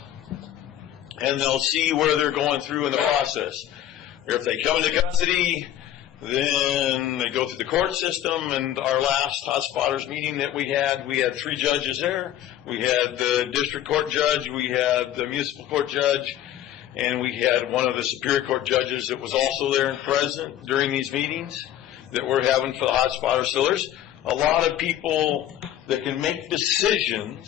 and they'll see where they're going through in the process. Or if they come into custody, then they go through the court system. And our last Hotspotters meeting that we had 3 judges there. We had the district court judge, we had the municipal court judge, and we had one of the Superior Court judges that was also there and present during these meetings that we're having for the Hotspotters. So there's a lot of people that can make decisions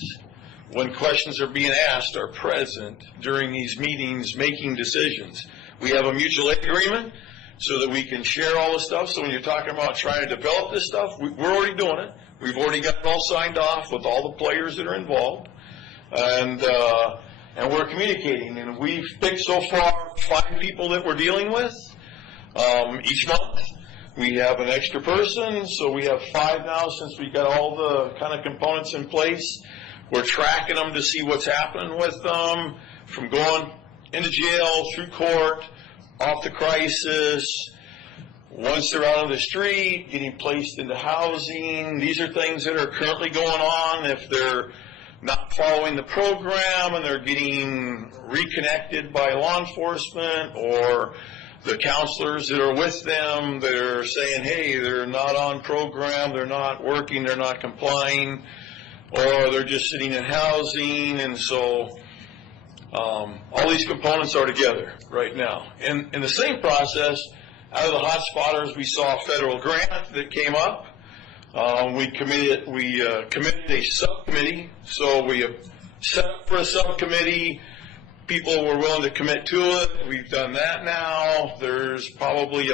when questions are being asked, are present during these meetings making decisions. We have a mutual aid agreement so that we can share all the stuff. So when you're talking about trying to develop this stuff, we're already doing it. We've already got it all signed off with all the players that are involved. And we're communicating. And we've picked so far 5 people that we're dealing with each month. We have an extra person, so we have 5 now since we got all the kind of components in place. We're tracking them to see what's happening with them, from going into jail, through court, off the crisis, once they're out on the street, getting placed into housing. These are things that are currently going on. If they're not following the program and they're getting reconnected by law enforcement, or the counselors that are with them, they're saying, hey, they're not on program, they're not working, they're not complying, or they're just sitting in housing. And so all these components are together right now. In the same process, out of the hot spotters, we saw a federal grant that came up. We committed a subcommittee, so we have set up for a subcommittee. People were willing to commit to it. We've done that now. There's probably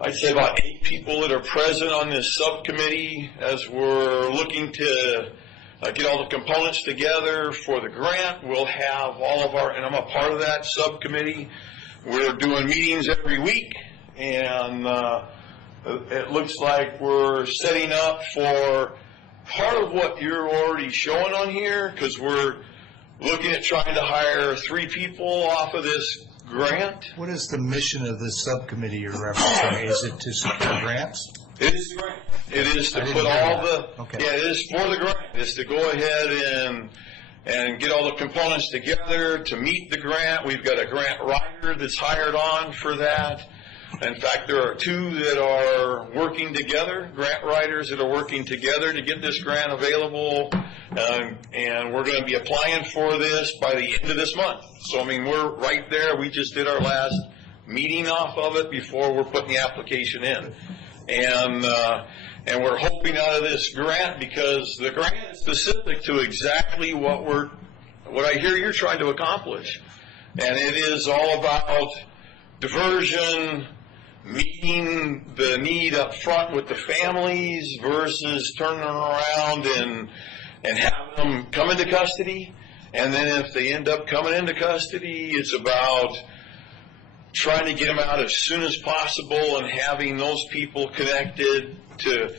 I'd say about 8 people that are present on this subcommittee as we're looking to get all the components together for the grant. We'll have all of and I'm a part of that subcommittee. We're doing meetings every week, and it looks like we're setting up for part of what you're already showing on here, because we're looking at trying to hire 3 people off of this grant. What is the mission of this subcommittee you're referencing? Is it to secure grants? It is the grant. It is to put all the, yeah, it is for the grant. It's to go ahead and get all the components together to meet the grant. We've got a grant writer that's hired on for that. In fact, there are 2 that are working together, grant writers that are working together to get this grant available. And we're going to be applying for this by the end of this month. So, I mean, we're right there. We just did our last meeting off of it before we're putting the application in. And we're hoping out of this grant, because the grant is specific to exactly what I hear you're trying to accomplish. And it is all about diversion, meeting the need up front with the families versus turning around and having them come into custody. And then if they end up coming into custody, it's about trying to get them out as soon as possible and having those people connected to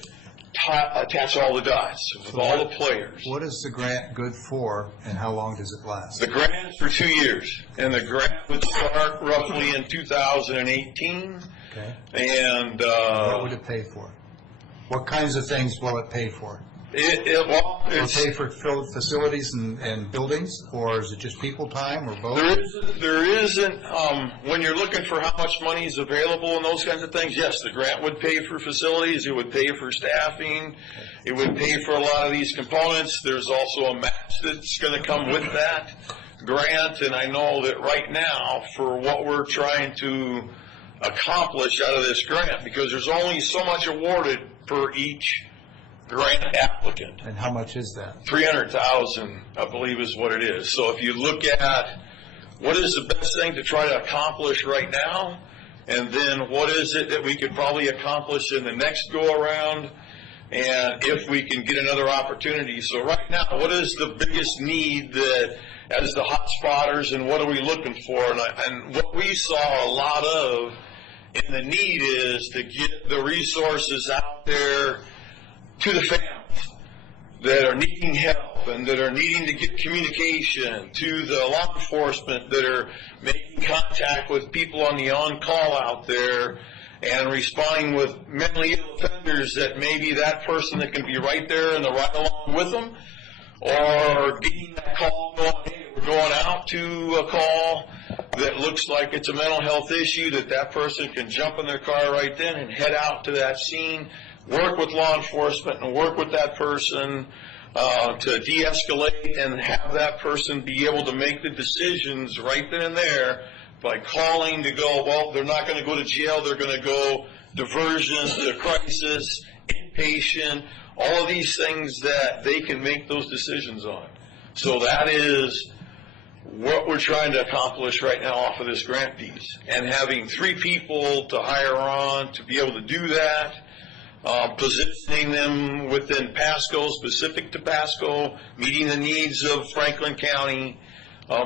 attach all the dots with all the players. What is the grant good for, and how long does it last? The grant is for 2 years, and the grant would start roughly in 2018. Okay. And what would it pay for? What kinds of things will it pay for? Will it pay for facilities and buildings, or is it just people time, or both? There isn't, when you're looking for how much money is available and those kinds of things, yes, the grant would pay for facilities, it would pay for staffing, it would pay for a lot of these components. There's also a match that's going to come with that grant, and I know that right now, for what we're trying to accomplish out of this grant, because there's only so much awarded per each grant applicant. And how much is that? $300,000, I believe, is what it is. So if you look at what is the best thing to try to accomplish right now, and then what is it that we could probably accomplish in the next go-around, and if we can get another opportunity. So right now, what is the biggest need that, as the hot spotters, and what are we looking for? And what we saw a lot of in the need is to get the resources out there to the families that are needing help and that are needing to get communication, to the law enforcement that are making contact with people on the on-call out there and responding with mentally ill offenders, that maybe that person that can be right there and right along with them, or getting that call going, hey, we're going out to a call that looks like it's a mental health issue, that person can jump in their car right then and head out to that scene, work with law enforcement and work with that person to de-escalate and have that person be able to make the decisions right then and there by calling to go, well, they're not going to go to jail, they're going to go diversion to crisis, inpatient, all of these things that they can make those decisions on. So that is what we're trying to accomplish right now off of this grant piece. And having 3 people to hire on to be able to do that, positioning them within Pasco, specific to Pasco, meeting the needs of Franklin County,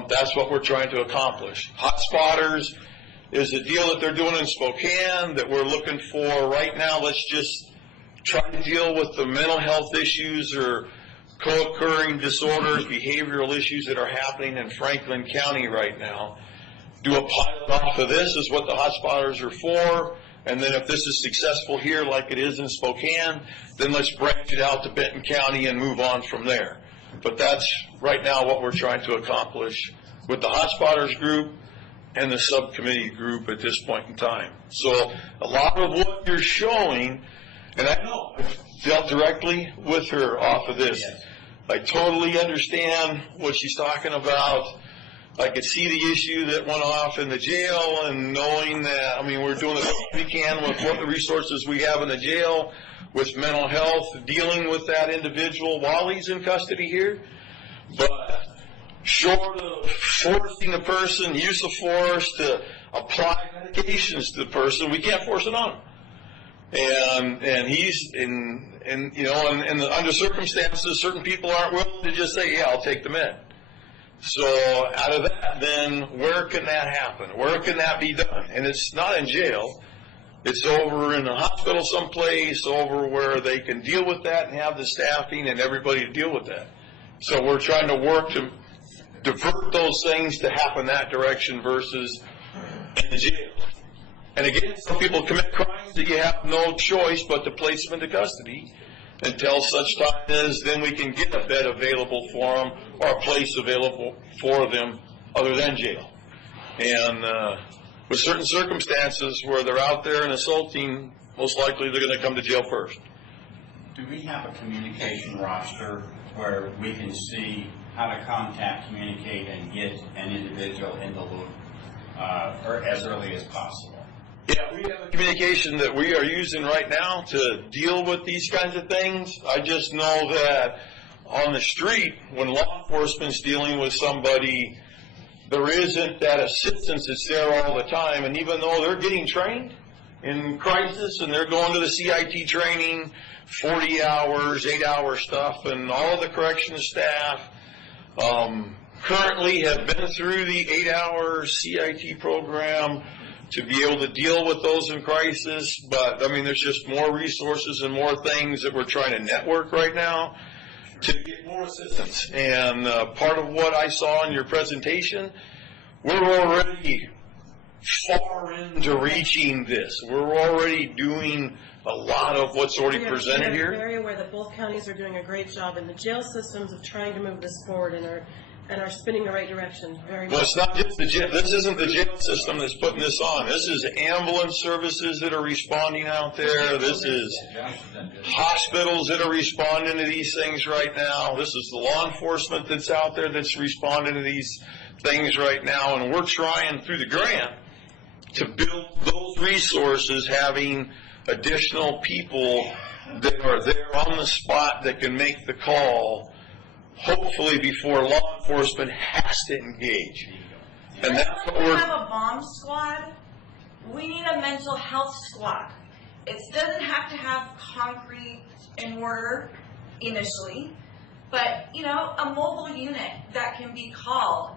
that's what we're trying to accomplish. Hotspotters is a deal that they're doing in Spokane that we're looking for right now. Let's just try to deal with the mental health issues or co-occurring disorders, behavioral issues that are happening in Franklin County right now. Do a pilot off of this is what the hotspotters are for, and then if this is successful here like it is in Spokane, then let's branch it out to Benton County and move on from there. But that's right now what we're trying to accomplish with the hotspotters group and the subcommittee group at this point in time. So a lot of what you're showing, and I know I've dealt directly with her off of this. I totally understand what she's talking about. I could see the issue that went off in the jail, and knowing that, I mean, we're doing the best we can with what the resources we have in the jail with mental health, dealing with that individual while he's in custody here. But short of forcing the person, use of force to apply medications to the person, we can't force it on him. And he's under circumstances, certain people aren't willing to just say, yeah, I'll take the med. So out of that, then where can that happen? Where can that be done? And it's not in jail. It's over in a hospital someplace, over where they can deal with that and have the staffing and everybody to deal with that. So we're trying to work to divert those things to happen that direction versus in the jail. And again, some people commit crimes that you have no choice but to place them into custody until such time as then we can get a bed available for them or a place available for them other than jail. And with certain circumstances where they're out there and assaulting, most likely they're going to come to jail first. Do we have a communication roster where we can see how to contact, communicate, and get an individual in the loop or as early as possible? Yeah, we have a communication that we are using right now to deal with these kinds of things. I just know that on the street, when law enforcement's dealing with somebody, there isn't that assistance that's there all the time. And even though they're getting trained in crisis and they're going to the CIT training, 40 hours, 8-hour stuff, and all of the corrections staff currently have been through the 8-hour CIT program to be able to deal with those in crisis. But, I mean, there's just more resources and more things that we're trying to network right now to get more assistance. And part of what I saw in your presentation, we're already far into reaching this. We're already doing a lot of what's already presented here. I'm very aware that both counties are doing a great job in the jail systems of trying to move this forward and are spinning the right direction. Very well, it's not just the jail. This isn't the jail system that's putting this on. This is ambulance services that are responding out there. This is hospitals that are responding to these things right now. This is the law enforcement that's out there that's responding to these things right now. And we're trying through the grant to build those resources, having additional people that are there on the spot that can make the call, hopefully before law enforcement has to engage. And that's what we're... We have a bomb squad. We need a mental health squad. It doesn't have to have concrete and mortar initially, but, you know, a mobile unit that can be called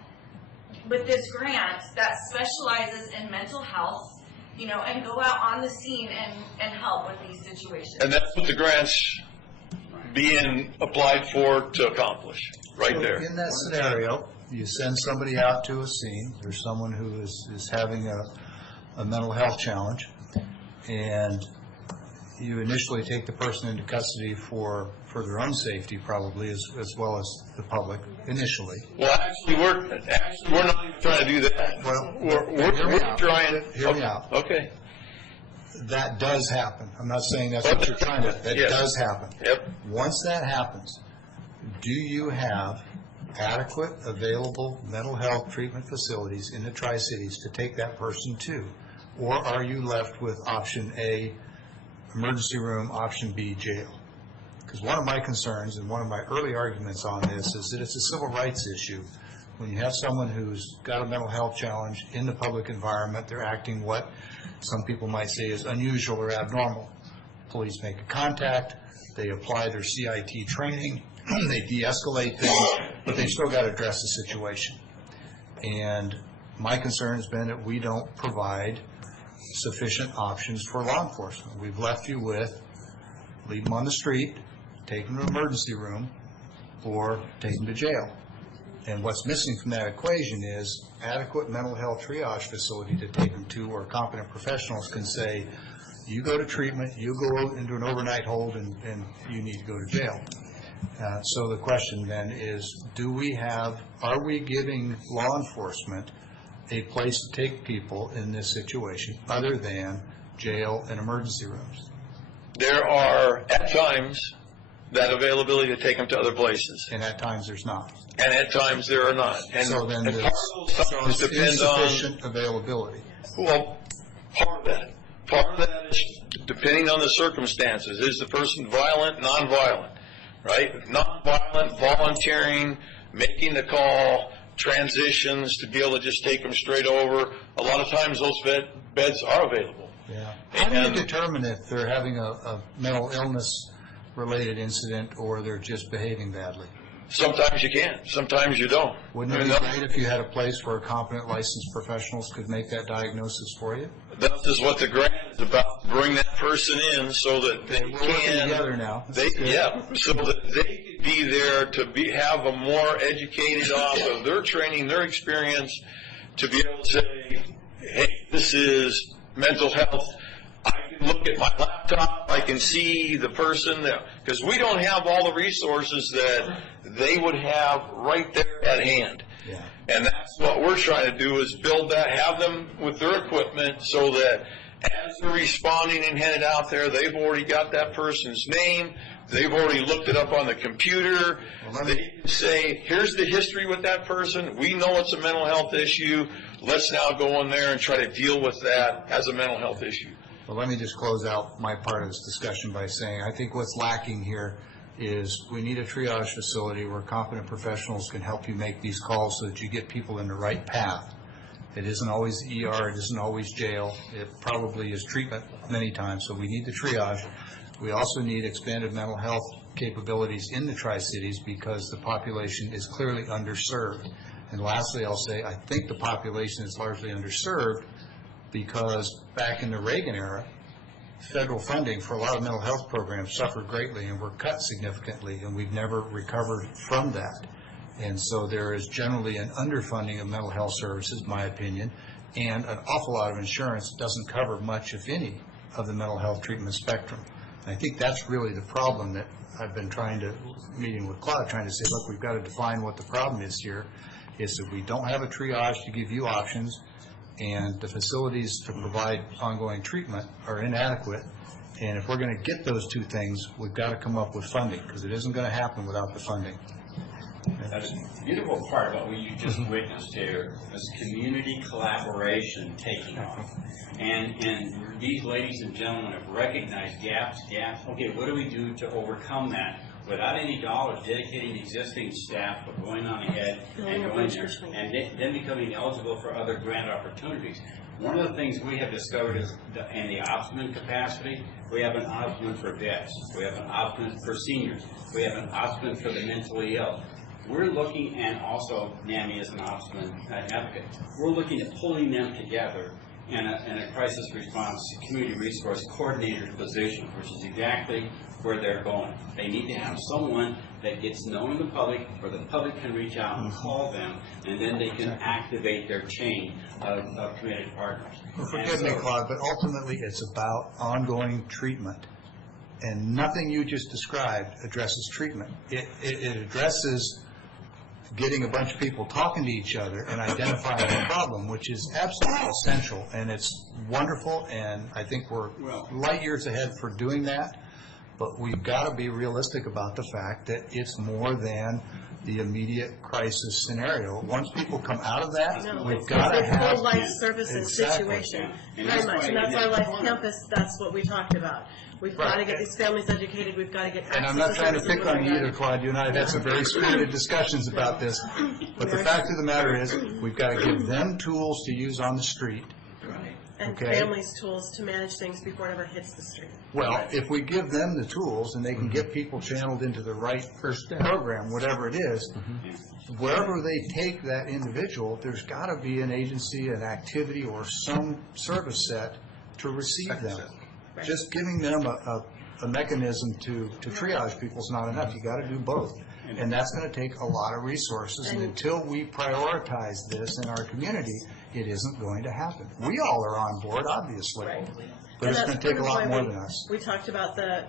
with this grant that specializes in mental health, you know, and go out on the scene and help with these situations. And that's what the grant's being applied for to accomplish, right there. In that scenario, you send somebody out to a scene. There's someone who is having a mental health challenge, and you initially take the person into custody for their own safety, probably, as well as the public, initially. Well, actually, we're not even trying to do that. Well, we're trying. Hear me out. Okay. That does happen. I'm not saying that's what you're trying to. That does happen. Yep. Once that happens, do you have adequate, available mental health treatment facilities in the Tri-Cities to take that person to? Or are you left with option A, emergency room, option B, jail? Because one of my concerns and one of my early arguments on this is that it's a civil rights issue. When you have someone who's got a mental health challenge in the public environment, they're acting what some people might say is unusual or abnormal. Police make a contact, they apply their CIT training, they de-escalate things, but they've still got to address the situation. And my concern has been that we don't provide sufficient options for law enforcement. We've left you with leave them on the street, take them to an emergency room, or take them to jail. And what's missing from that equation is adequate mental health triage facility to take them to, where competent professionals can say, you go to treatment, you go into an overnight hold, and you need to go to jail. So the question then is, are we giving law enforcement a place to take people in this situation other than jail and emergency rooms? There are, at times, that availability to take them to other places. And at times there's not. And at times there are not. And, so then and part of those times depends on insufficient availability. Well, part of that. Part of that is depending on the circumstances. Is the person violent, nonviolent, right? Nonviolent, volunteering, making the call, transitions to be able to just take them straight over. A lot of times those beds are available. Yeah. How do you determine if they're having a mental illness-related incident or they're just behaving badly? Sometimes you can. Sometimes you don't. Wouldn't it be great if you had a place where competent licensed professionals could make that diagnosis for you? That is what the grant is about, to bring that person in so that they can. We're working together now. So that they can be there to have them more educated off of their training, their experience, to be able to say, hey, this is mental health. I can look at my laptop, I can see the person, because we don't have all the resources that they would have right there at hand. Yeah. And that's what we're trying to do, is build that, have them with their equipment so that as they're responding and headed out there, they've already got that person's name, they've already looked it up on the computer, they can say, here's the history with that person, we know it's a mental health issue, let's now go in there and try to deal with that as a mental health issue. Well, let me just close out my part of this discussion by saying I think what's lacking here is we need a triage facility where competent professionals can help you make these calls so that you get people in the right path. It isn't always ER, it isn't always jail, it probably is treatment many times, so we need the triage. We also need expanded mental health capabilities in the Tri-Cities because the population is clearly underserved. And lastly, I'll say I think the population is largely underserved because back in the Reagan era, federal funding for a lot of mental health programs suffered greatly and were cut significantly, and we've never recovered from that. And so there is generally an underfunding of mental health services, in my opinion, and an awful lot of insurance doesn't cover much, if any, of the mental health treatment spectrum. And I think that's really the problem that I've been meeting with Claude, trying to say, look, we've got to define what the problem is here, is that we don't have a triage to give you options, and the facilities to provide ongoing treatment are inadequate. And if we're going to get those two things, we've got to come up with funding, because it isn't going to happen without the funding. That's a beautiful part of what you just witnessed here is community collaboration taking off. And these ladies and gentlemen have recognized gaps. Okay, what do we do to overcome that? Without any dollars, dedicating existing staff, but going on ahead and going there, and then becoming eligible for other grant opportunities. One of the things we have discovered is in the Opsman capacity, we have an Opsman for vets, we have an Opsman for seniors, we have an Opsman for the mentally ill. We're looking, and also NAMI is an Opsman advocate, we're looking at pulling them together in a crisis response community resource coordinator position, which is exactly where they're going. They need to have someone that gets known in the public, where the public can reach out and call them, and then they can activate their chain of committed partners. Well, forgive me, Claude, but ultimately it's about ongoing treatment. And nothing you just described addresses treatment. It addresses getting a bunch of people talking to each other and identifying the problem, which is absolutely essential. And it's wonderful, and I think we're light years ahead for doing that. But we've got to be realistic about the fact that it's more than the immediate crisis scenario. Once people come out of that, No, we've it's got to a have... full life services Exactly. situation, And very that's much, why and that's you our get- Life Campus, that's what we talked about. We've got to Right. get these families educated, we've got to get access And I'm not trying to services pick when on you they're either, done. Claude. You and I have had some very spirited discussions about this. But the fact of the matter is, we've got to give them tools to use on the street. And Okay. families tools to manage things before it ever hits the street. Well, if we give them the tools and they can get people channeled into the right program, whatever it is, wherever they take that individual, there's got to be an agency, an activity, or some service set to receive them. Right. Just giving them a mechanism to triage people is not enough. You got to do both. And that's going to take a lot of resources. And until we prioritize this in our community, it isn't going to happen. We all are on board, obviously. Right. But And it's going that's to take a part lot of more why than us. We talked about the,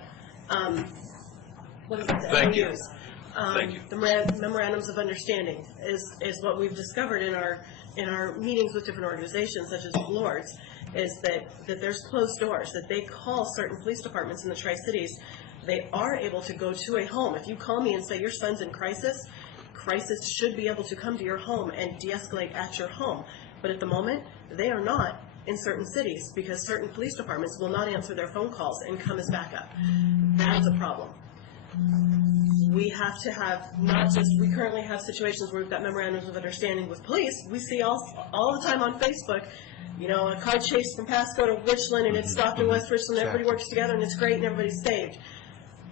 what is it, the Thank you. MOUs. Thank you. The memorandums of understanding is what we've discovered in our meetings with different organizations, such as Lord's, is that there's closed doors, that they call certain police departments in the Tri-Cities. They are able to go to a home. If you call me and say your son's in crisis should be able to come to your home and de-escalate at your home. But at the moment, they are not in certain cities because certain police departments will not answer their phone calls and come as backup. That's a problem. We have to have not just, we currently have situations where we've got memorandums of understanding with police. We see all the time on Facebook, you know, a car chase from Pasco to Richland and it's stopped in West Richland, everybody works together and it's great and everybody's saved.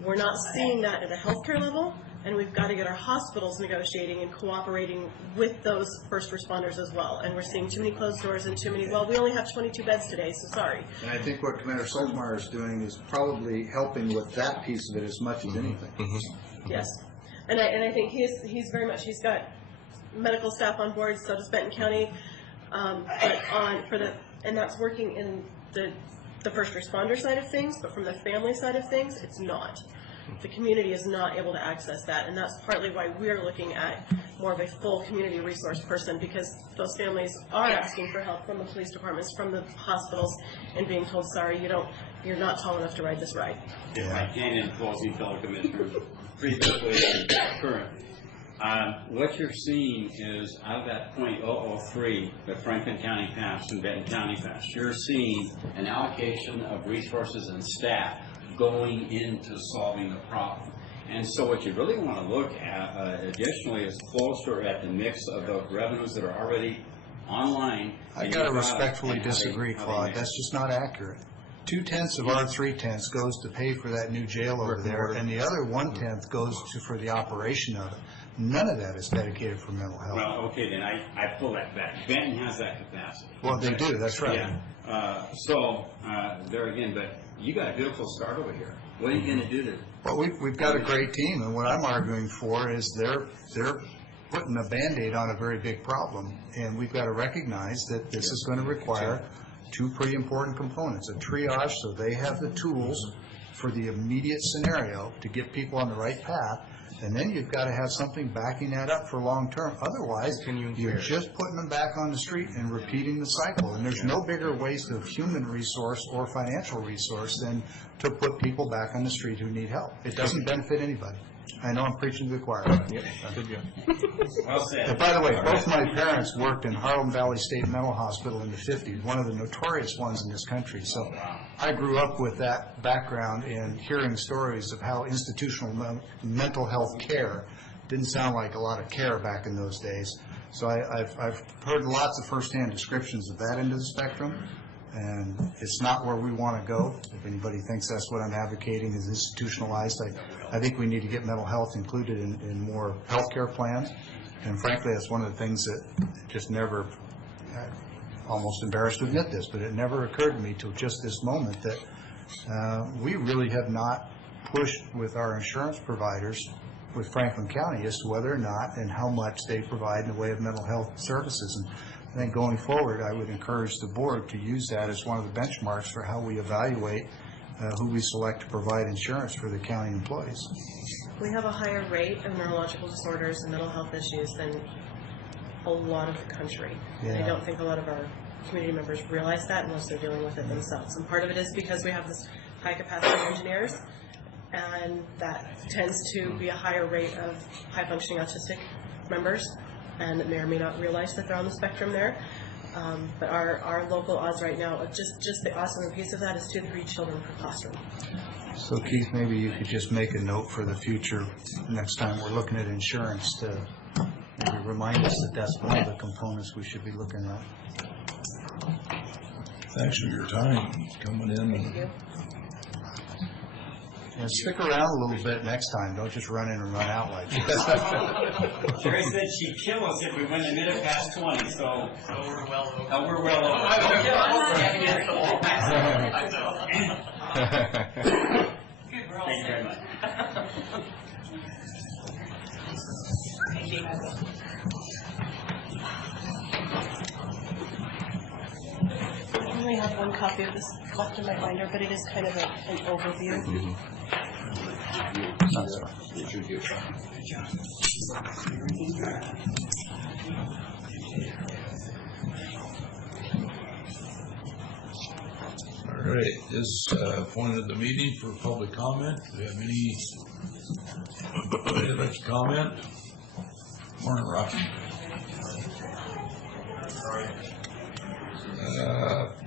We're not seeing that at a healthcare level, and we've got to get our hospitals negotiating and cooperating with those first responders as well. And we're seeing too many closed doors and too many, well, we only have 22 beds today, so sorry. And I think what Commander Solzmeyer is doing is probably helping with that piece of it as much as anything. Yes. And I think he's very much, he's got medical staff on board, so does Benton County, and that's working in the first responder side of things, but from the family side of things, it's not. The community is not able to access that, and that's partly why we're looking at more of a full community resource person, because those families are asking for help from the police departments, from the hospitals, and being told, sorry, you're not tall enough to ride this ride. I can, in closing, fellow commissioners, previously and current. What you're seeing is out of that .003 that Franklin County passed and Benton County passed, you're seeing an allocation of resources and staff going into solving the problem. And so what you really want to look at additionally is closer at the mix of the revenues that are already online. I got to respectfully disagree, Claude. That's just not accurate. 2/10 of our 3/10 goes to pay for that new jail over there, and the other 1/10 goes for the operation of it. None of that is dedicated for mental health. Well, okay, then I pull that back. Benton has that capacity. Well, they do, that's right. Yeah. There again, but you got a beautiful start over here. What are you going to do to? Well, we've got a great team, and what I'm arguing for is they're putting a Band-Aid on a very big problem, and we've got to recognize that this is going to require two pretty important components: a triage, so they have the tools for the immediate scenario to get people on the right path, and then you've got to have something backing that up for long term. Otherwise, you're just putting them back on the street and repeating the cycle. And there's no bigger waste of human resource or financial resource than to put people back on the street who need help. It doesn't benefit anybody. I know I'm preaching to the choir. Well said. And by the way, both my parents worked in Harlem Valley State Mental Hospital in the 50s, one of the notorious ones in this country. So I grew up with that background and hearing stories of how institutional mental health care didn't sound like a lot of care back in those days. So I've heard lots of firsthand descriptions of that end of the spectrum, and it's not where we want to go. If anybody thinks that's what I'm advocating is institutionalized, I think we need to get mental health included in more healthcare plans. And frankly, that's one of the things that just never, I'm almost embarrassed to admit this, but it never occurred to me till just this moment that we really have not pushed with our insurance providers with Franklin County as to whether or not and how much they provide in the way of mental health services. And I think going forward, I would encourage the board to use that as one of the benchmarks for how we evaluate who we select to provide insurance for the county employees. We have a higher rate of neurological disorders and mental health issues than a lot of the country. And I don't think a lot of our community members realize that unless they're dealing with it themselves. And part of it is because we have this high capacity of engineers and that tends to be a higher rate of high-functioning autistic members, and may or may not realize that they're on the spectrum there. But our local odds right now, just the awesome piece of that is 2 to 3 children per classroom. So Keith, maybe you could just make a note for the future, next time we're looking at insurance, to maybe remind us that that's one of the components we should be looking at. Thanks for your time coming in. Thank you. And stick around a little bit next time. Don't just run in and run out like this. Sherry said she'd kill us if we went a minute past 20, so we're well over. We're well over. Thank you very much. I only have one copy of this left in my binder, but it is kind of an overview. All right, this point of the meeting for public comment. Do you have anybody like to comment? Morning, Rob.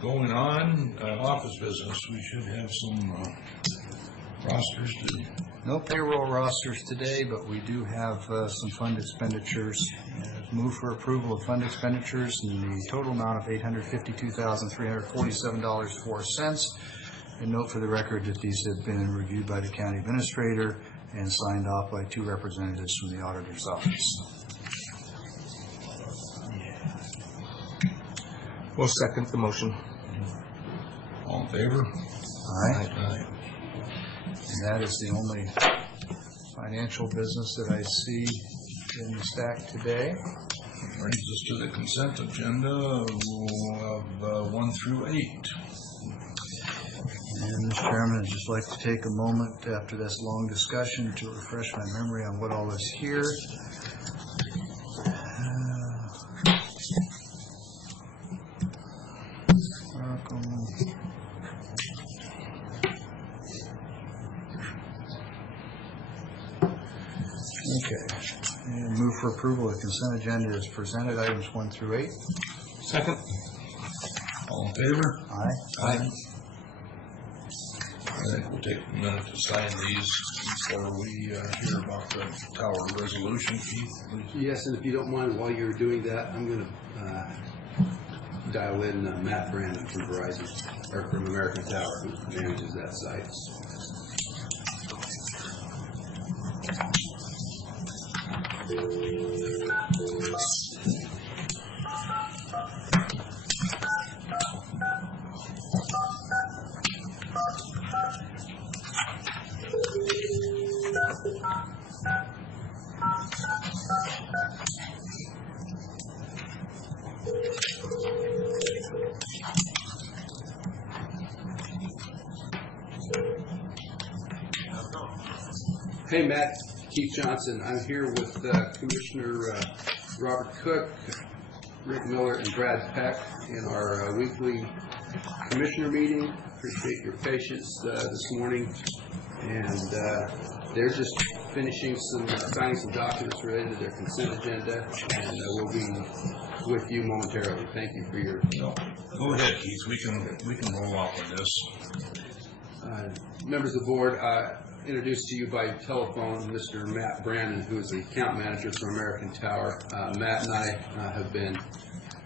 Going on, office business, we should have some rosters to... No payroll rosters today, but we do have some fund expenditures. Move for approval of fund expenditures in the total amount of $852,347.04. And note for the record that these have been reviewed by the county administrator and signed off by 2 representatives from the auditor's office. We'll second the motion. All in favor? Aye. And that is the only financial business that I see in the stack today. Brings us to the consent agenda of 1 through 8. And Mr. Chairman, I'd just like to take a moment after this long discussion to refresh my memory on what all is here. Okay. And move for approval of the consent agenda as presented, items 1 through 8. Second. All in favor? Aye. Aye. I think we'll take a minute to sign these before we hear about the tower resolution. Keith, please. Yes, and if you don't mind, while you're doing that, I'm going to dial in Matt Brandon from Verizon, or from American Tower, who manages that site. Hey, Matt, Keith Johnson. I'm here with Commissioner Robert Cook, Rick Miller, and Brad Peck in our weekly commissioner meeting. Appreciate your patience this morning. And they're just finishing signing some documents related to their consent agenda, and we'll be with you momentarily. Thank you for your... Go ahead, Keith. We can roll off on this. Members of the board, introduced to you by telephone Mr. Matt Brandon, who is the account manager for American Tower. Matt and I have been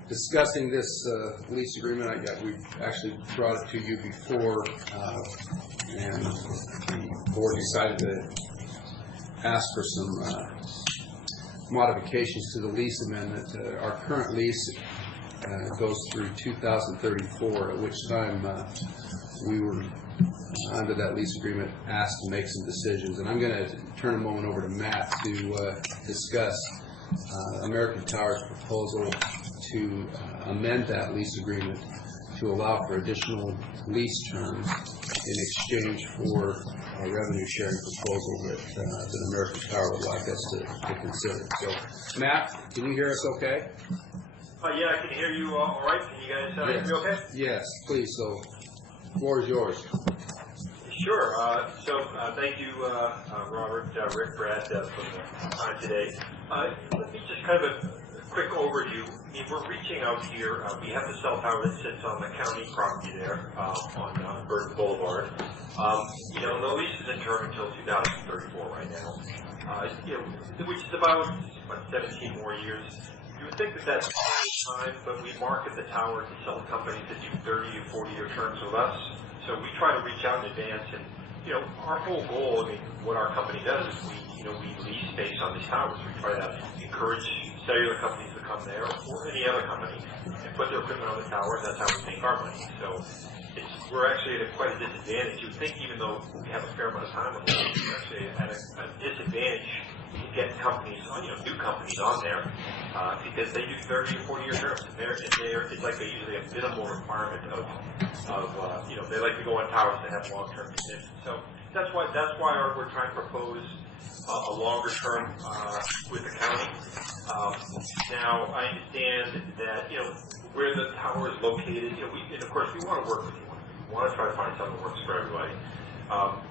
discussing this lease agreement. We actually brought it to you before, and the board decided to ask for some modifications to the lease amendment. Our current lease goes through 2034, at which time we were, under that lease agreement, asked to make some decisions. And I'm going to turn a moment over to Matt to discuss American Tower's proposal to amend that lease agreement to allow for additional lease terms in exchange for a revenue sharing proposal that American Tower would like us to consider. So, Matt, can you hear us okay? Yeah, I can hear you all right. Can you guys hear me okay? Yes, please. So, the floor is yours. Sure. Thank you, Robert, Rick, Brad, for the time today. Let me just kind of a quick overview. I mean, we're reaching out here. We have the cell tower that sits on the county property there on Burton Boulevard. The lease is in term until 2034 right now. Which is about 17 more years. You would think that that's time, but we market the tower to cell companies that do 30 to 40-year terms with us. So we try to reach out in advance, and our whole goal. I mean, what our company does is we lease space on these towers. We try to encourage cellular companies to come there, or any other company, and put their equipment on the tower. That's how we make our money. So we're actually at quite a disadvantage. You would think, even though we have a fair amount of time on it, we're actually at a disadvantage to get companies, new companies on there, because they do 30 or 40-year terms, and it's like they usually have minimal requirement of they like to go on towers that have long-term conditions. So that's why we're trying to propose a longer term with the county. Now I understand that where the tower is located, and of course we want to work with you. We want to try to find something that works for everybody.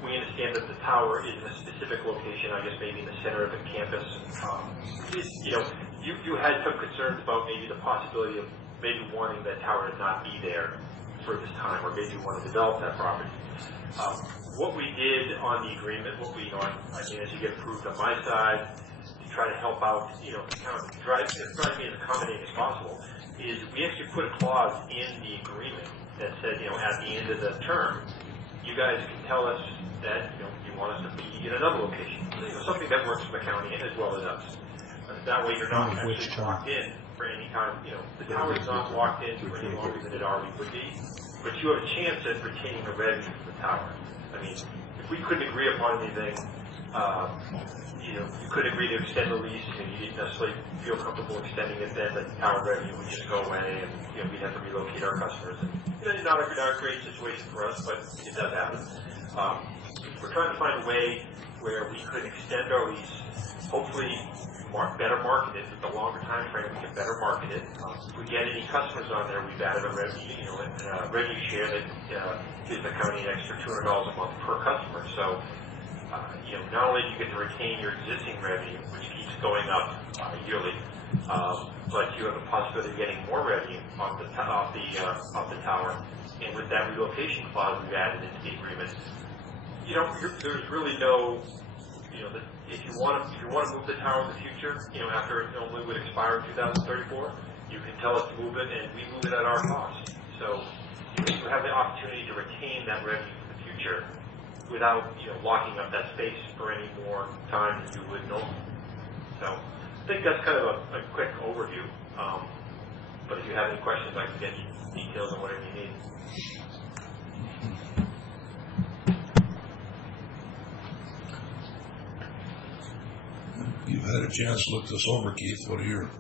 We understand that the tower is in a specific location, I guess maybe in the center of the campus. You had some concerns about maybe the possibility of maybe wanting that tower to not be there for this time, or maybe you want to develop that property. What we did on the agreement, as you get approved on my side, to try to help out, kind of try to be as accommodating as possible, is we actually put a clause in the agreement that said, at the end of the term, you guys can tell us that you want us to be in another location. Something that works for the county as well as us. That way you're not actually locked in for any time. The tower is not locked in for any longer than it already would be, but you have a chance at retaining the revenue from the tower. I mean, if we couldn't agree upon anything, you could agree to extend the lease, and you didn't necessarily feel comfortable extending it, then the tower revenue would just go away, and we'd have to relocate our customers. And not a great situation for us, but it does happen. We're trying to find a way where we could extend our lease, hopefully better market it. With the longer time frame, we can better market it. If we get any customers on there, we've added a revenue share that gives the county an extra $200 a month per customer. So, not only do you get to retain your existing revenue, which keeps going up yearly, but you have the possibility of getting more revenue off the tower. And with that relocation clause we've added into the agreement, there's really no, if you want to move the tower in the future, after it normally would expire in 2034, you can tell us to move it, and we move it at our cost. So you have the opportunity to retain that revenue for the future without locking up that space for any more time than you would normally. So I think that's kind of a quick overview. But if you have any questions, I can get you details on whatever you need. You've had a chance to look this over, Keith. What are your...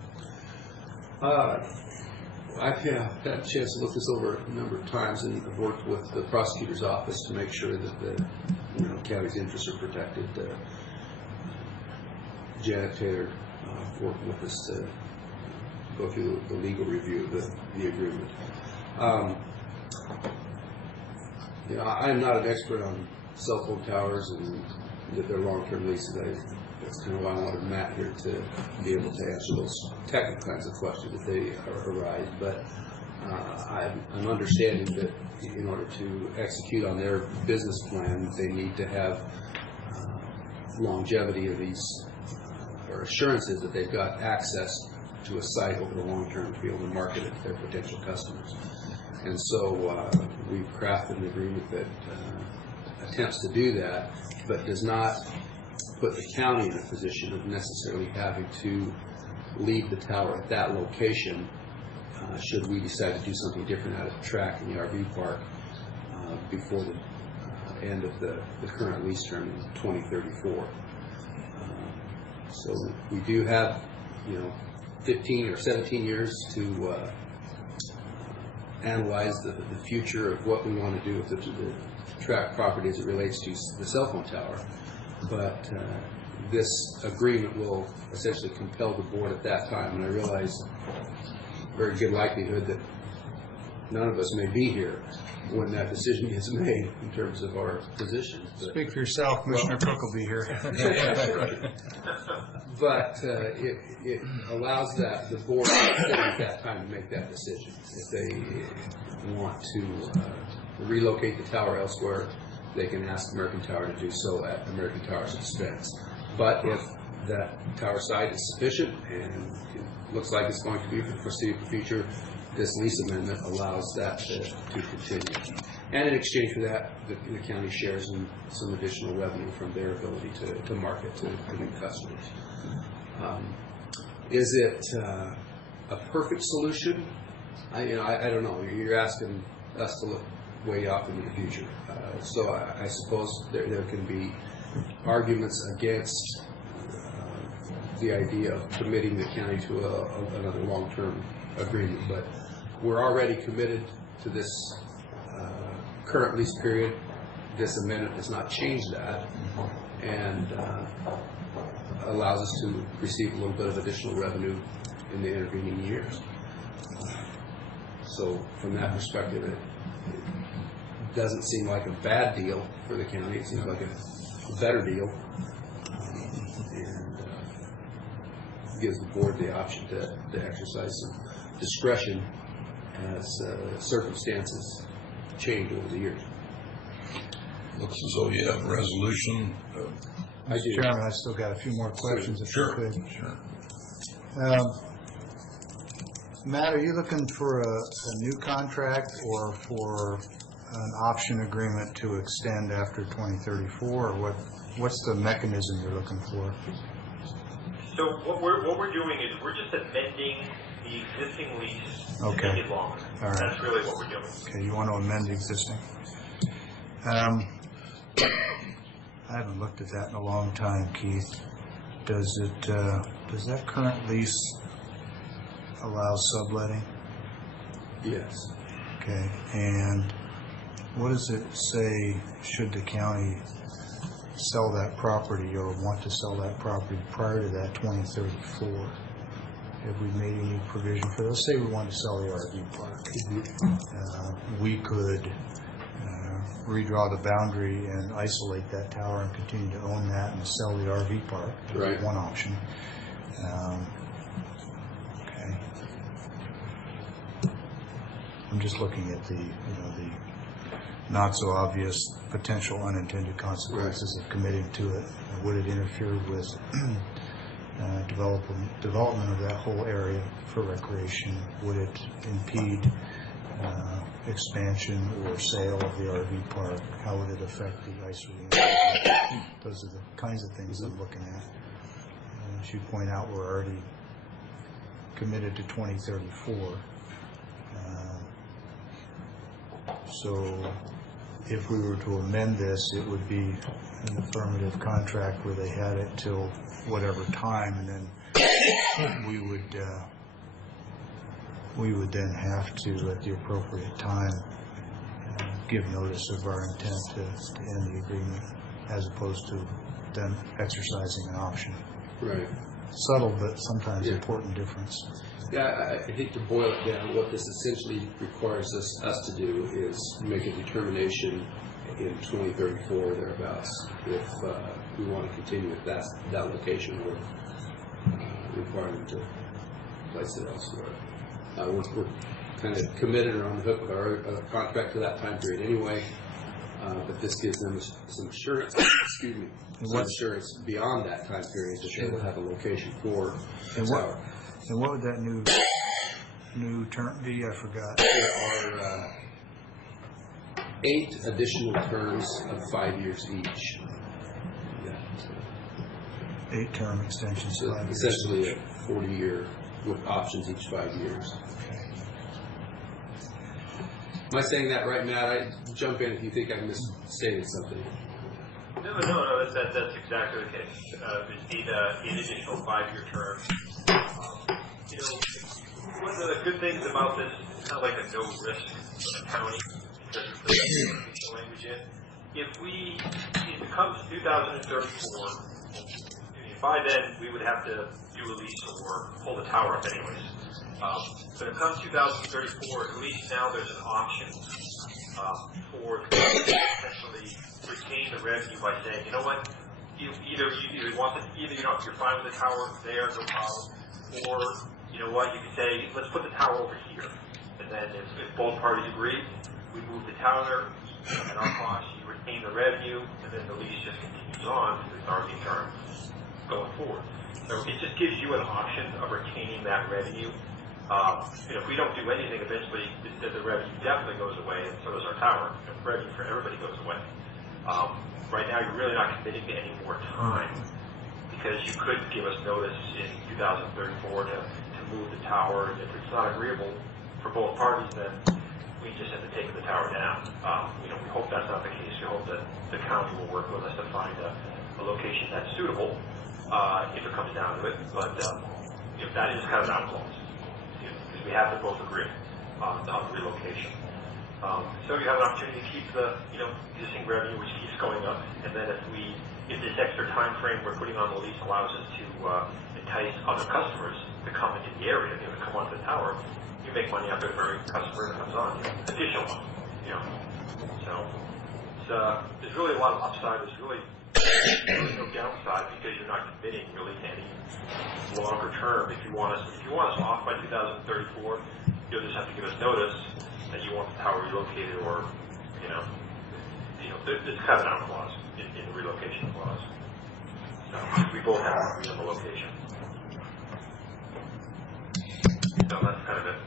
I've had a chance to look this over a number of times, and I've worked with the prosecutor's office to make sure that the county's interests are protected. Janet Taylor worked with us to go through the legal review of the agreement. I'm not an expert on cell phone towers and their long-term leases. That's kind of why I wanted Matt here to be able to answer those technical kinds of questions if they arise. But I'm understanding that in order to execute on their business plan, they need to have longevity of these, or assurances that they've got access to a site over the long term to be able to market it to their potential customers. And so we've crafted an agreement that attempts to do that, but does not put the county in a position of necessarily having to leave the tower at that location should we decide to do something different out of the track in the RV park before the end of the current lease term in 2034. So we do have 15 or 17 years to analyze the future of what we want to do with the track property as it relates to the cell phone tower. But this agreement will essentially compel the board at that time, and I realize very good likelihood that none of us may be here when that decision gets made in terms of our positions. But, Speak for yourself, Commissioner Cook will be here. that's right. But it allows the board at that time to make that decision. If they want to relocate the tower elsewhere, they can ask American Tower to do so at American Tower's expense. But if that tower site is sufficient and it looks like it's going to be for the foreseeable future, this lease amendment allows that to continue. And in exchange for that, the county shares in some additional revenue from their ability to market to new customers. Is it a perfect solution? I don't know. You're asking us to look way off into the future. So I suppose there can be arguments against the idea of committing the county to another long-term agreement. But we're already committed to this current lease period. This amendment does not change that, and allows us to receive a little bit of additional revenue in the intervening years. So from that perspective, it doesn't seem like a bad deal for the county. It seems like a better deal, and gives the board the option to exercise some discretion as circumstances change over the years. Looks as though you have a resolution. Mr. Chairman, I still got a few more questions if I could. Sure. Matt, are you looking for a new contract or for an option agreement to extend after 2034, or what's the mechanism you're looking for? So what we're doing is we're just amending the existing lease to make it longer. All right. That's really what we're doing. Okay, you want to amend the existing. I haven't looked at that in a long time, Keith. Does that current lease allow subletting? Yes. Okay, and what does it say, should the county sell that property or want to sell that property prior to that 2034? Have we made any provision for, let's say we want to sell the RV park. We could redraw the boundary and isolate that tower and continue to own that and sell the RV park. Right. One option. Okay. I'm just looking at the not so obvious potential unintended consequences of committing to it. Would it interfere with development of that whole area for recreation? Would it impede expansion or sale of the RV park? How would it affect the ice arena? Those are the kinds of things I'm looking at. As you point out, we're already committed to 2034. So if we were to amend this, it would be an affirmative contract where they had it till whatever time, and then we would then have to, at the appropriate time, give notice of our intent to end the agreement, as opposed to them exercising an option. Right. Subtle, but sometimes important difference. Yeah, I think to boil it down, what this essentially requires us to do is make a determination in 2034 or thereabouts if we want to continue with that location or require them to place it elsewhere. We're kind of committed or on the hook with our contract to that time period anyway, but this gives them some assurance, some assurance beyond that time period that they will have a location for the tower. And what would that new term be? I forgot. There are 8 additional terms of 5 years each. 8-term extensions. So essentially a 40-year with options each 5 years. Am I saying that right, Matt? Jump in if you think I misstated something. No, that's exactly the case. The additional 5-year term. One of the good things about this, it's kind of like a no risk for the county because of the language in. If it comes to 2034, by then we would have to do a lease or pull the tower up anyways. But if it comes 2034, at least now there's an option for the company to potentially retain the revenue by saying, you know what, either you're fine with the tower there, no problem, or you know what, you can say, let's put the tower over here, and then if both parties agree, we move the tower at our cost, you retain the revenue, and then the lease just continues on to the RV term going forward. So it just gives you an option of retaining that revenue. If we don't do anything, eventually the revenue definitely goes away, and so does our tower. The revenue for everybody goes away. Right now, you're really not committing to any more time because you could give us notice in 2034 to move the tower, and if it's not agreeable for both parties, then we just have to take the tower down. We hope that's not the case. We hope that the county will work with us to find a location that's suitable if it comes down to it. But that is kind of an outcome. We have to both agree on the relocation. So you have an opportunity to keep the existing revenue, which keeps going up, and then if this extra time frame we're putting on the lease allows us to entice other customers to come into the area, to come onto the tower, you make money out of every customer that comes on, additional one. So there's really a lot of upside. There's really no downside because you're not committing really to any longer term. If you want us off by 2034, you'll just have to give us notice that you want the tower relocated, or there's kind of an out clause in the relocation clause. So we both have to agree on the location. So that's kind of it.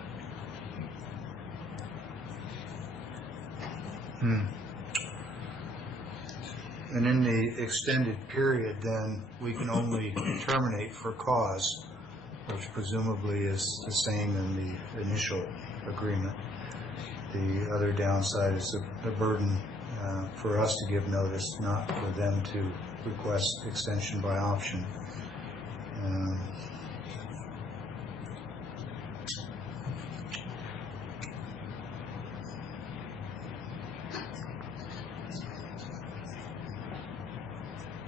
And in the extended period, then, we can only terminate for cause, which presumably is the same in the initial agreement. The other downside is the burden for us to give notice, not for them to request extension by option.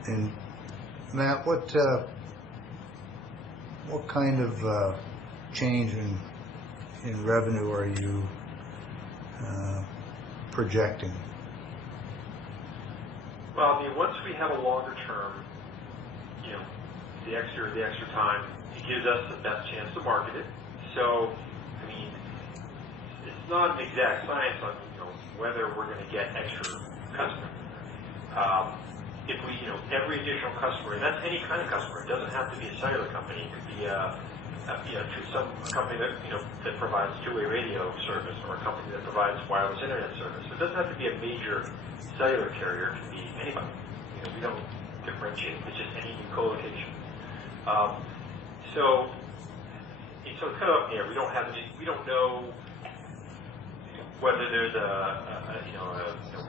And Matt, what kind of change in revenue are you projecting? Well, once we have a longer term, the extra time, it gives us the best chance to market it. So, it's not an exact science on whether we're going to get extra customers. If we, every additional customer, and that's any kind of customer, it doesn't have to be a cellular company, it could be a company that, that provides two-way radio service, or a company that provides wireless internet service. It doesn't have to be a major cellular carrier, it can be anybody. We don't differentiate, it's just any new co-location. So it's kind of up in the air. We don't know whether there's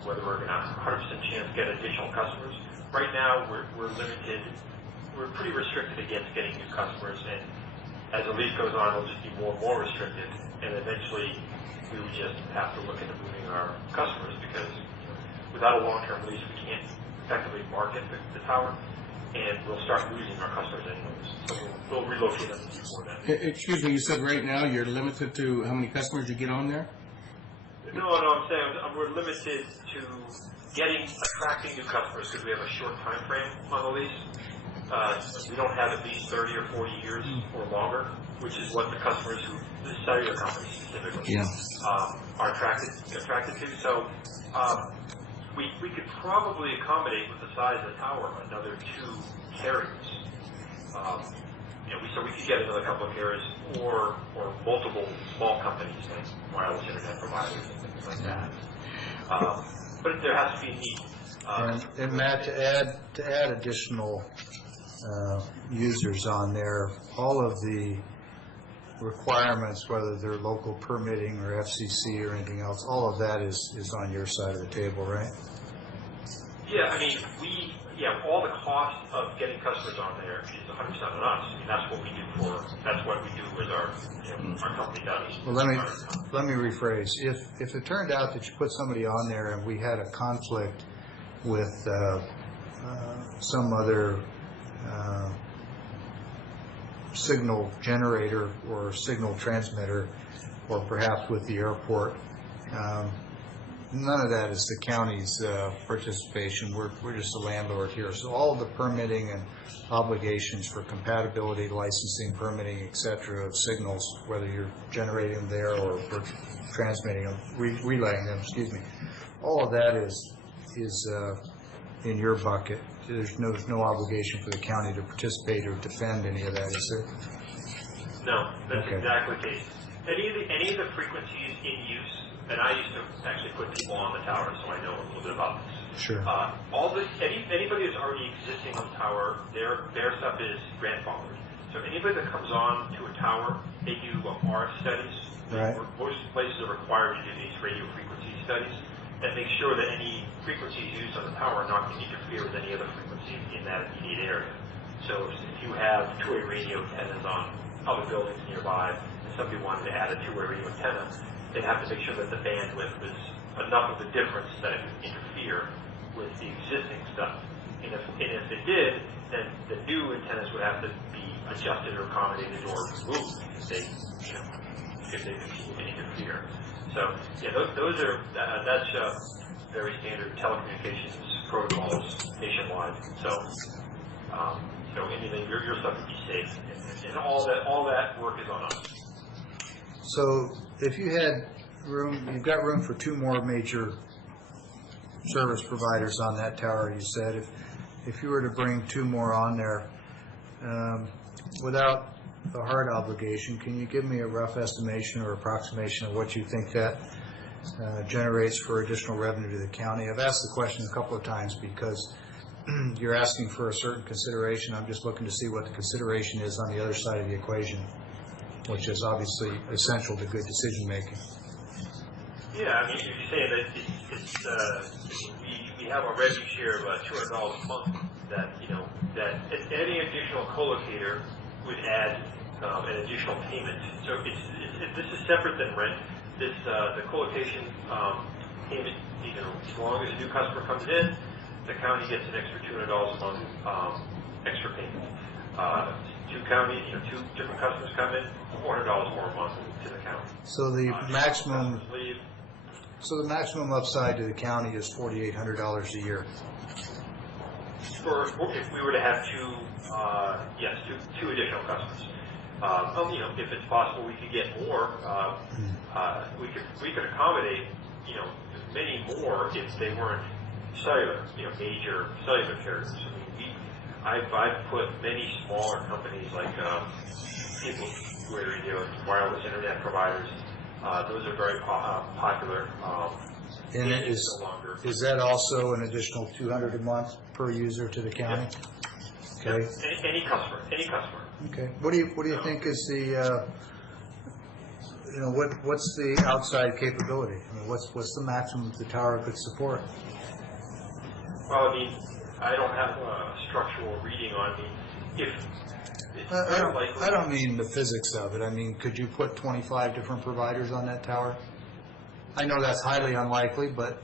whether we're going to 100% chance to get additional customers. Right now, we're limited. We're pretty restricted against getting new customers, and as the lease goes on, it'll just be more and more restricted. And eventually, we would just have to look into moving our customers because without a long-term lease, we can't effectively market the tower, and we'll start losing our customers anyways. So we'll relocate them before that. Excuse me, you said right now you're limited to how many customers you get on there? No, I'm saying we're limited to attracting new customers because we have a short time frame on the lease. We don't have at least 30 or 40 years or longer, which is what the customers the cellular companies specifically, are attracted to. So we could probably accommodate with the size of the tower another 2 carriers. So we could get another couple of carriers or multiple small companies like wireless internet providers and things like that. But there has to be a need. And Matt, to add additional users on there, all of the requirements, whether they're local permitting or FCC or anything else, all of that is on your side of the table, right? Yeah, all the cost of getting customers on there is 100% on us. That's what we do as our company does. Well, let me rephrase. If it turned out that you put somebody on there and we had a conflict with some other signal generator or signal transmitter, or perhaps with the airport. None of that is the county's participation. We're just a landlord here. So all the permitting and obligations for compatibility, licensing, permitting, et cetera, of signals, whether you're generating them there or transmitting them, relaying them, excuse me, all of that is in your bucket. There's no obligation for the county to participate or defend any of that, is there? No, that's Okay. exactly the case. Any of the frequencies in use, and I used to actually put people on the tower, so I know a little bit about this. Sure. Anybody that's already existing on the tower, their stuff is grandfathered. So anybody that comes on to a tower, they do RF studies. Right. Most places are required to do these radio frequency studies that make sure that any frequencies used on the tower are not going to interfere with any other frequencies in that immediate area. So if you have two-way radio antennas on other buildings nearby, and somebody wanted to add a two-way radio antenna, they'd have to make sure that the bandwidth was enough of a difference that it would interfere with the existing stuff. And if it did, then the new antennas would have to be adjusted or accommodated or removed if they continue to interfere. So yeah, those are that's very standard telecommunications protocols nationwide. So anything your stuff would be safe, and all that work is on us. So if you had room, you've got room for two more major service providers on that tower, you said. If you were to bring two more on there, without a hard obligation, can you give me a rough estimation or approximation of what you think that generates for additional revenue to the county? I've asked the question a couple of times because you're asking for a certain consideration. I'm just looking to see what the consideration is on the other side of the equation, which is obviously essential to good decision making. Yeah, I mean, if you say that we have a revenue share of $200 a month, that any additional co-locator would add an additional payment. So this is separate than rent. The co-location payment, as long as a new customer comes in, the county gets an extra $200 a month extra payment. Two different customers come in, $400 more a month to the county. So the maximum upside to the county is $4,800 a year. If we were to have two additional customers. If it's possible we could get more, we could accommodate, many more if they weren't cellular, major cellular carriers. I mean, I've put many smaller companies like people who are wireless internet providers. Those are very popular. And is that also an additional $200 a month per user to the county? Yep. Okay. Any customer. Okay. What do you think is the what's the outside capability? I mean, what's the maximum the tower could support? Well, I mean, I don't have a structural reading on me. I don't mean the physics of it. I mean, could you put 25 different providers on that tower? I know that's highly unlikely, but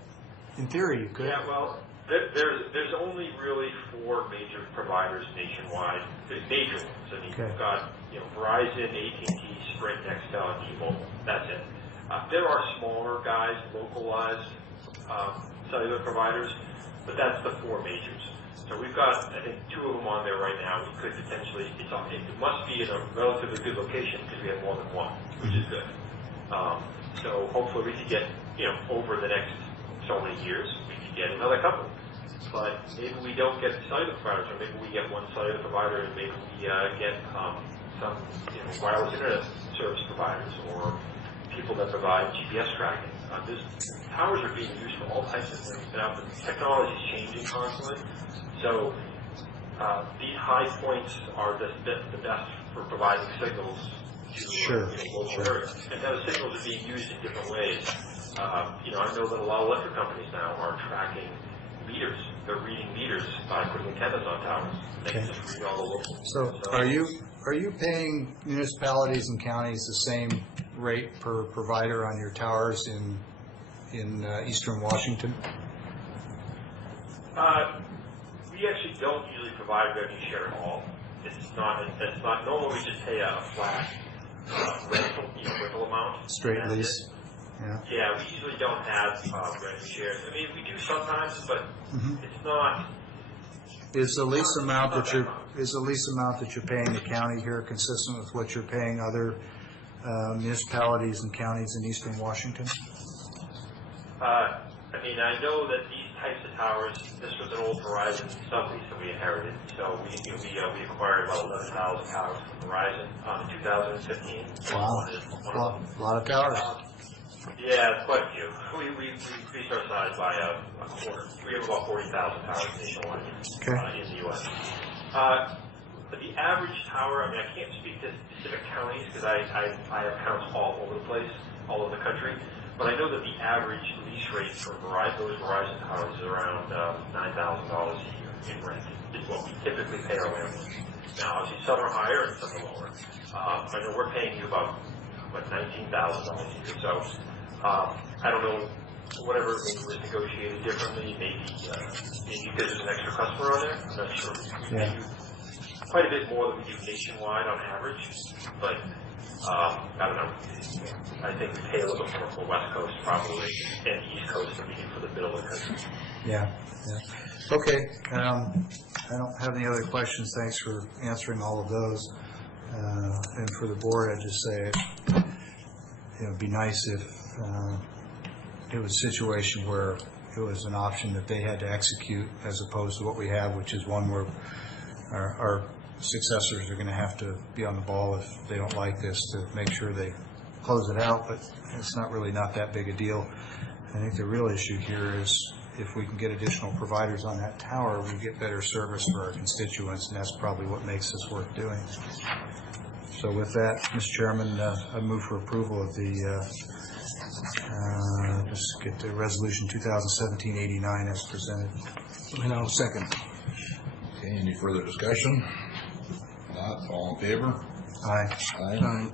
in theory you could. Yeah, well, there's only really 4 major providers nationwide. There's major ones. I mean, Okay. You've got Verizon, AT&T, Sprint, Nextel, and T-Mobile. That's it. There are smaller guys, localized cellular providers, but that's the 4 majors. So we've got, I think, 2 of them on there right now. We could potentially, it must be in a relatively good location because we have more than one, which is good. So hopefully we could get, over the next so many years, we could get another couple. But maybe we don't get cellular providers, or maybe we get one cellular provider, and maybe we get some wireless internet service providers or people that provide GPS tracking. Towers are being used for all types of things. Now, the technology is changing constantly. So these high points are the best for providing signals to local areas. And those signals are being used in different ways. I know that a lot of electric companies now are tracking meters. They're reading meters by putting antennas on towers. They can just read all the local. So are you paying municipalities and counties the same rate per provider on your towers in eastern Washington? We actually don't usually provide revenue share at all. it's not normal. We just pay a flat rental amount. Straight lease. Yeah. Yeah, we usually don't have revenue shares. I mean, we do sometimes, but it's not. Is the lease amount that you're paying the county here consistent with what you're paying other municipalities and counties in eastern Washington? I mean, I know that these types of towers. This was an old Verizon sublease that we inherited. So we acquired about 11,000 towers from Verizon in 2015. Wow, a lot of towers. Yeah, quite a few. We increased our size by a quarter. We have about 40,000 towers nationwide in the U.S. But the average tower, I mean, I can't speak to specific counties because I have counts all over the place, all over the country. But I know that the average lease rate for those Verizon towers is around $9,000 a year in rent. Is what we typically pay our landlords. Now, obviously, some are higher and some are lower. I know we're paying you about $19,000 a year. So I don't know, whatever maybe was negotiated differently, maybe because there's an extra customer on there. I'm not sure. We pay you quite a bit more than we do nationwide on average, but I don't know. I think we pay a little bit more for West Coast probably and East Coast than we do for the middle of the country. Yeah. Okay. I don't have any other questions. Thanks for answering all of those. And for the board, I'd just say it would be nice if it was a situation where it was an option that they had to execute as opposed to what we have, which is one where our successors are going to have to be on the ball if they don't like this to make sure they close it out, but it's not that big a deal. I think the real issue here is if we can get additional providers on that tower, we get better service for our constituents, and that's probably what makes this worth doing. So with that, Mr. Chairman, I move for approval of the, just get the resolution 2017-89 as presented. And I'll second. Okay, any further discussion? Not, all in favor? Aye. Aye.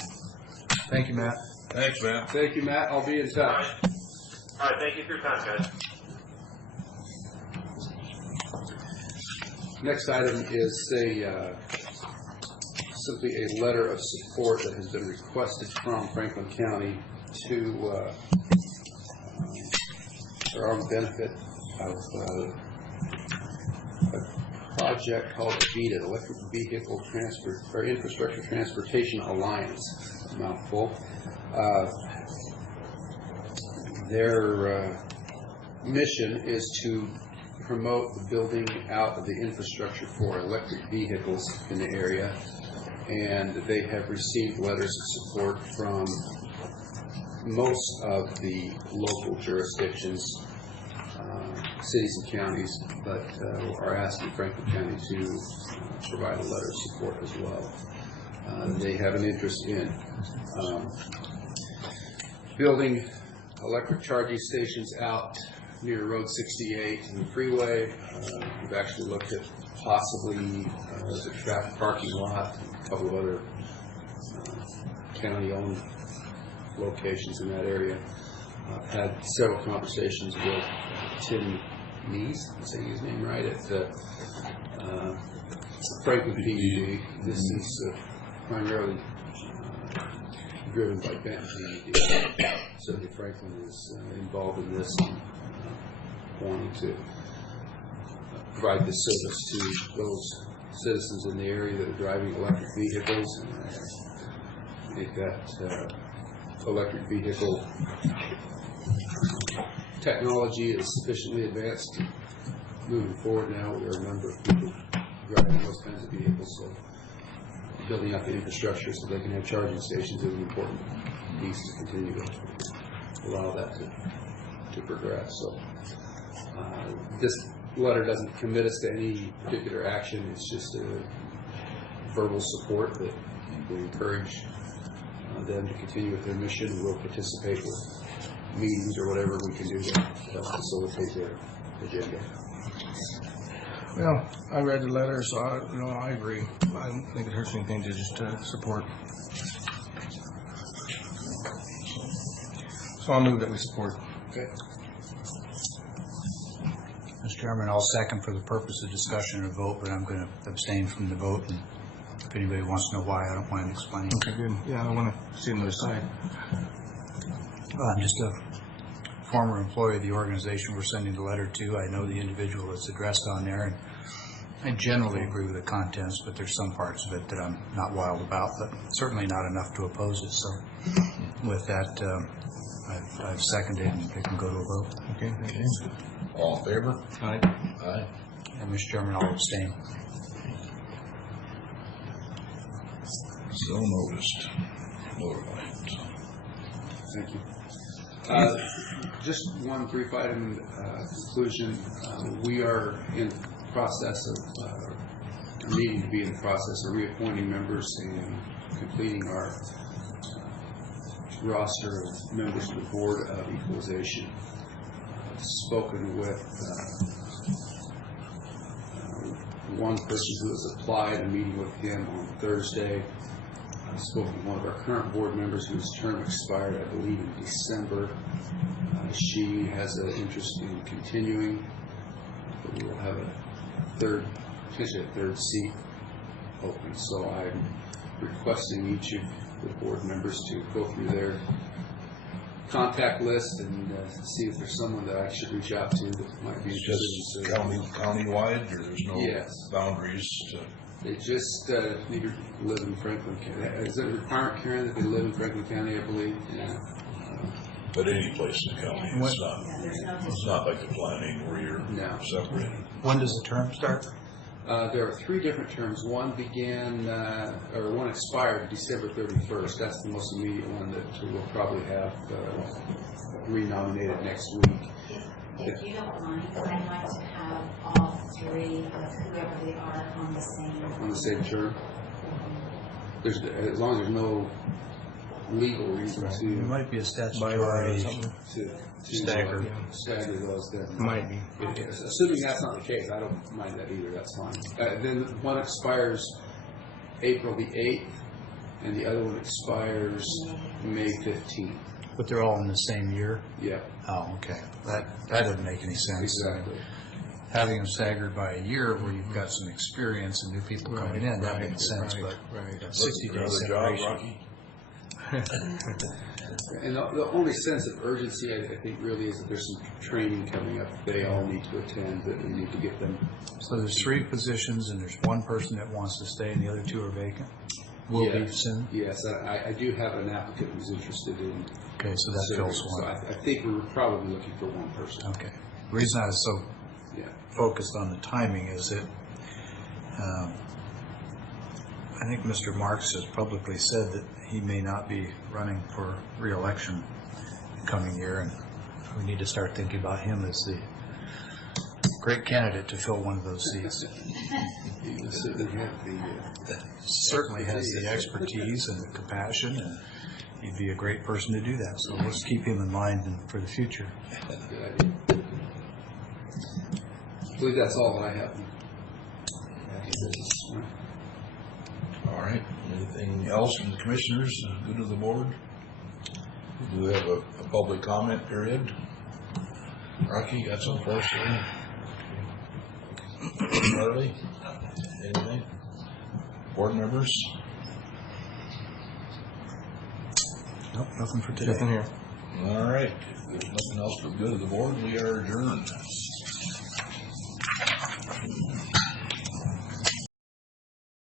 Thank you, Matt. Thanks, Matt. Thank you, Matt. I'll be in touch. All right, thank you for your time, guys. Next item is simply a letter of support that has been requested from Franklin County to for our benefit of a project called VETA, Electric Vehicle Infrastructure Transportation Alliance, a mouthful. Their mission is to promote the building out of the infrastructure for electric vehicles in the area, and they have received letters of support from most of the local jurisdictions, cities and counties, but are asking Franklin County to provide a letter of support as well. They have an interest in building electric charging stations out near Road 68 and the freeway. We've actually looked at possibly as a traffic parking lot, a couple of other county-owned locations in that area. I've had several conversations with Tim Neese, I'm saying his name right, at Franklin PUD. This is primarily driven by Benton PUD. Certainly Franklin is involved in this and wanting to provide this service to those citizens in the area that are driving electric vehicles. And I think that electric vehicle technology is sufficiently advanced moving forward now. There are a number of people driving those kinds of vehicles, so building up the infrastructure so they can have charging stations is an important piece to continue to allow that to progress. So this letter doesn't commit us to any particular action. It's just a verbal support that we encourage them to continue with their mission. We'll participate with meetings or whatever we can do to help facilitate their agenda. Well, I read the letter, so I agree. I don't think it hurts anything to just support. So I'll move that we support. Okay. Mr. Chairman, I'll second for the purpose of discussion and vote, but I'm going to abstain from the vote and If anybody wants to know why, I don't mind explaining. Okay, good. Yeah, I want to see another side. I'm just a former employee of the organization we're sending the letter to. I know the individual that's addressed on there, and I generally agree with the contents, but there's some parts of it that I'm not wild about, but certainly not enough to oppose it. So with that, I've seconded, and it can go to a vote. Okay, thank you. All in favor? Aye. Aye. And Mr. Chairman, I'll abstain. So noticed. Notified. Thank you. Just one brief item conclusion. We are in the process of needing to be in the process of reappointing members and completing our roster of members of the Board of Equalization. I've spoken with one person who has applied, a meeting with him on Thursday. I spoke with one of our current board members whose term expired, I believe, in December. She has an interest in continuing, but we will have potentially a third seat open. So I'm requesting each of the board members to go through their contact list and see if there's someone that I should reach out to that might be interested. Just county-wide, or there's no boundaries to... They just need to live in Franklin County. Is it a requirement, Karen, that they live in Franklin County, I believe? Yeah. But any place in the county, it's not like the planning where you're separated. When does the term start? There are 3 different terms. One one expired December 31st. That's the most immediate one that we'll probably have renominated next week. If you don't mind, I'd like to have all 3 of whoever they are on the same term. As long as there's no legal reason to. It might be a statutory to stagger those. Then might be. Assuming that's not the case, I don't mind that either. That's fine. Then one expires April the 8th, and the other one expires May 15th. But they're all in the same year? Yeah. Oh, okay. That doesn't make any sense. Exactly. Having them staggered by a year where you've got some experience and new people coming in, that makes sense, but 60-day separation. And the only sense of urgency, I think, really is that there's some training coming up they all need to attend, that we need to get them. So there's 3 positions, and there's one person that wants to stay, and the other 2 are vacant? Will be soon? Yes, I do have an applicant who's interested in. Okay, so that fills one. So I think we're probably looking for one person. Okay. The reason I was so focused on the timing is that I think Mr. Marks has publicly said that he may not be running for re-election the coming year, and we need to start thinking about him as the great candidate to fill one of those seats. He certainly has the expertise and the compassion, and he'd be a great person to do that. So let's keep him in mind for the future. Good idea. I believe that's all that I have. All right. Anything else from the commissioners? Good to the board? We do have a public comment period. Rocky, you got something for us today? Charlie? Anything? Board members? Nope, nothing for today. Nothing here. All right. If there's nothing else for the good of the board, we are adjourned.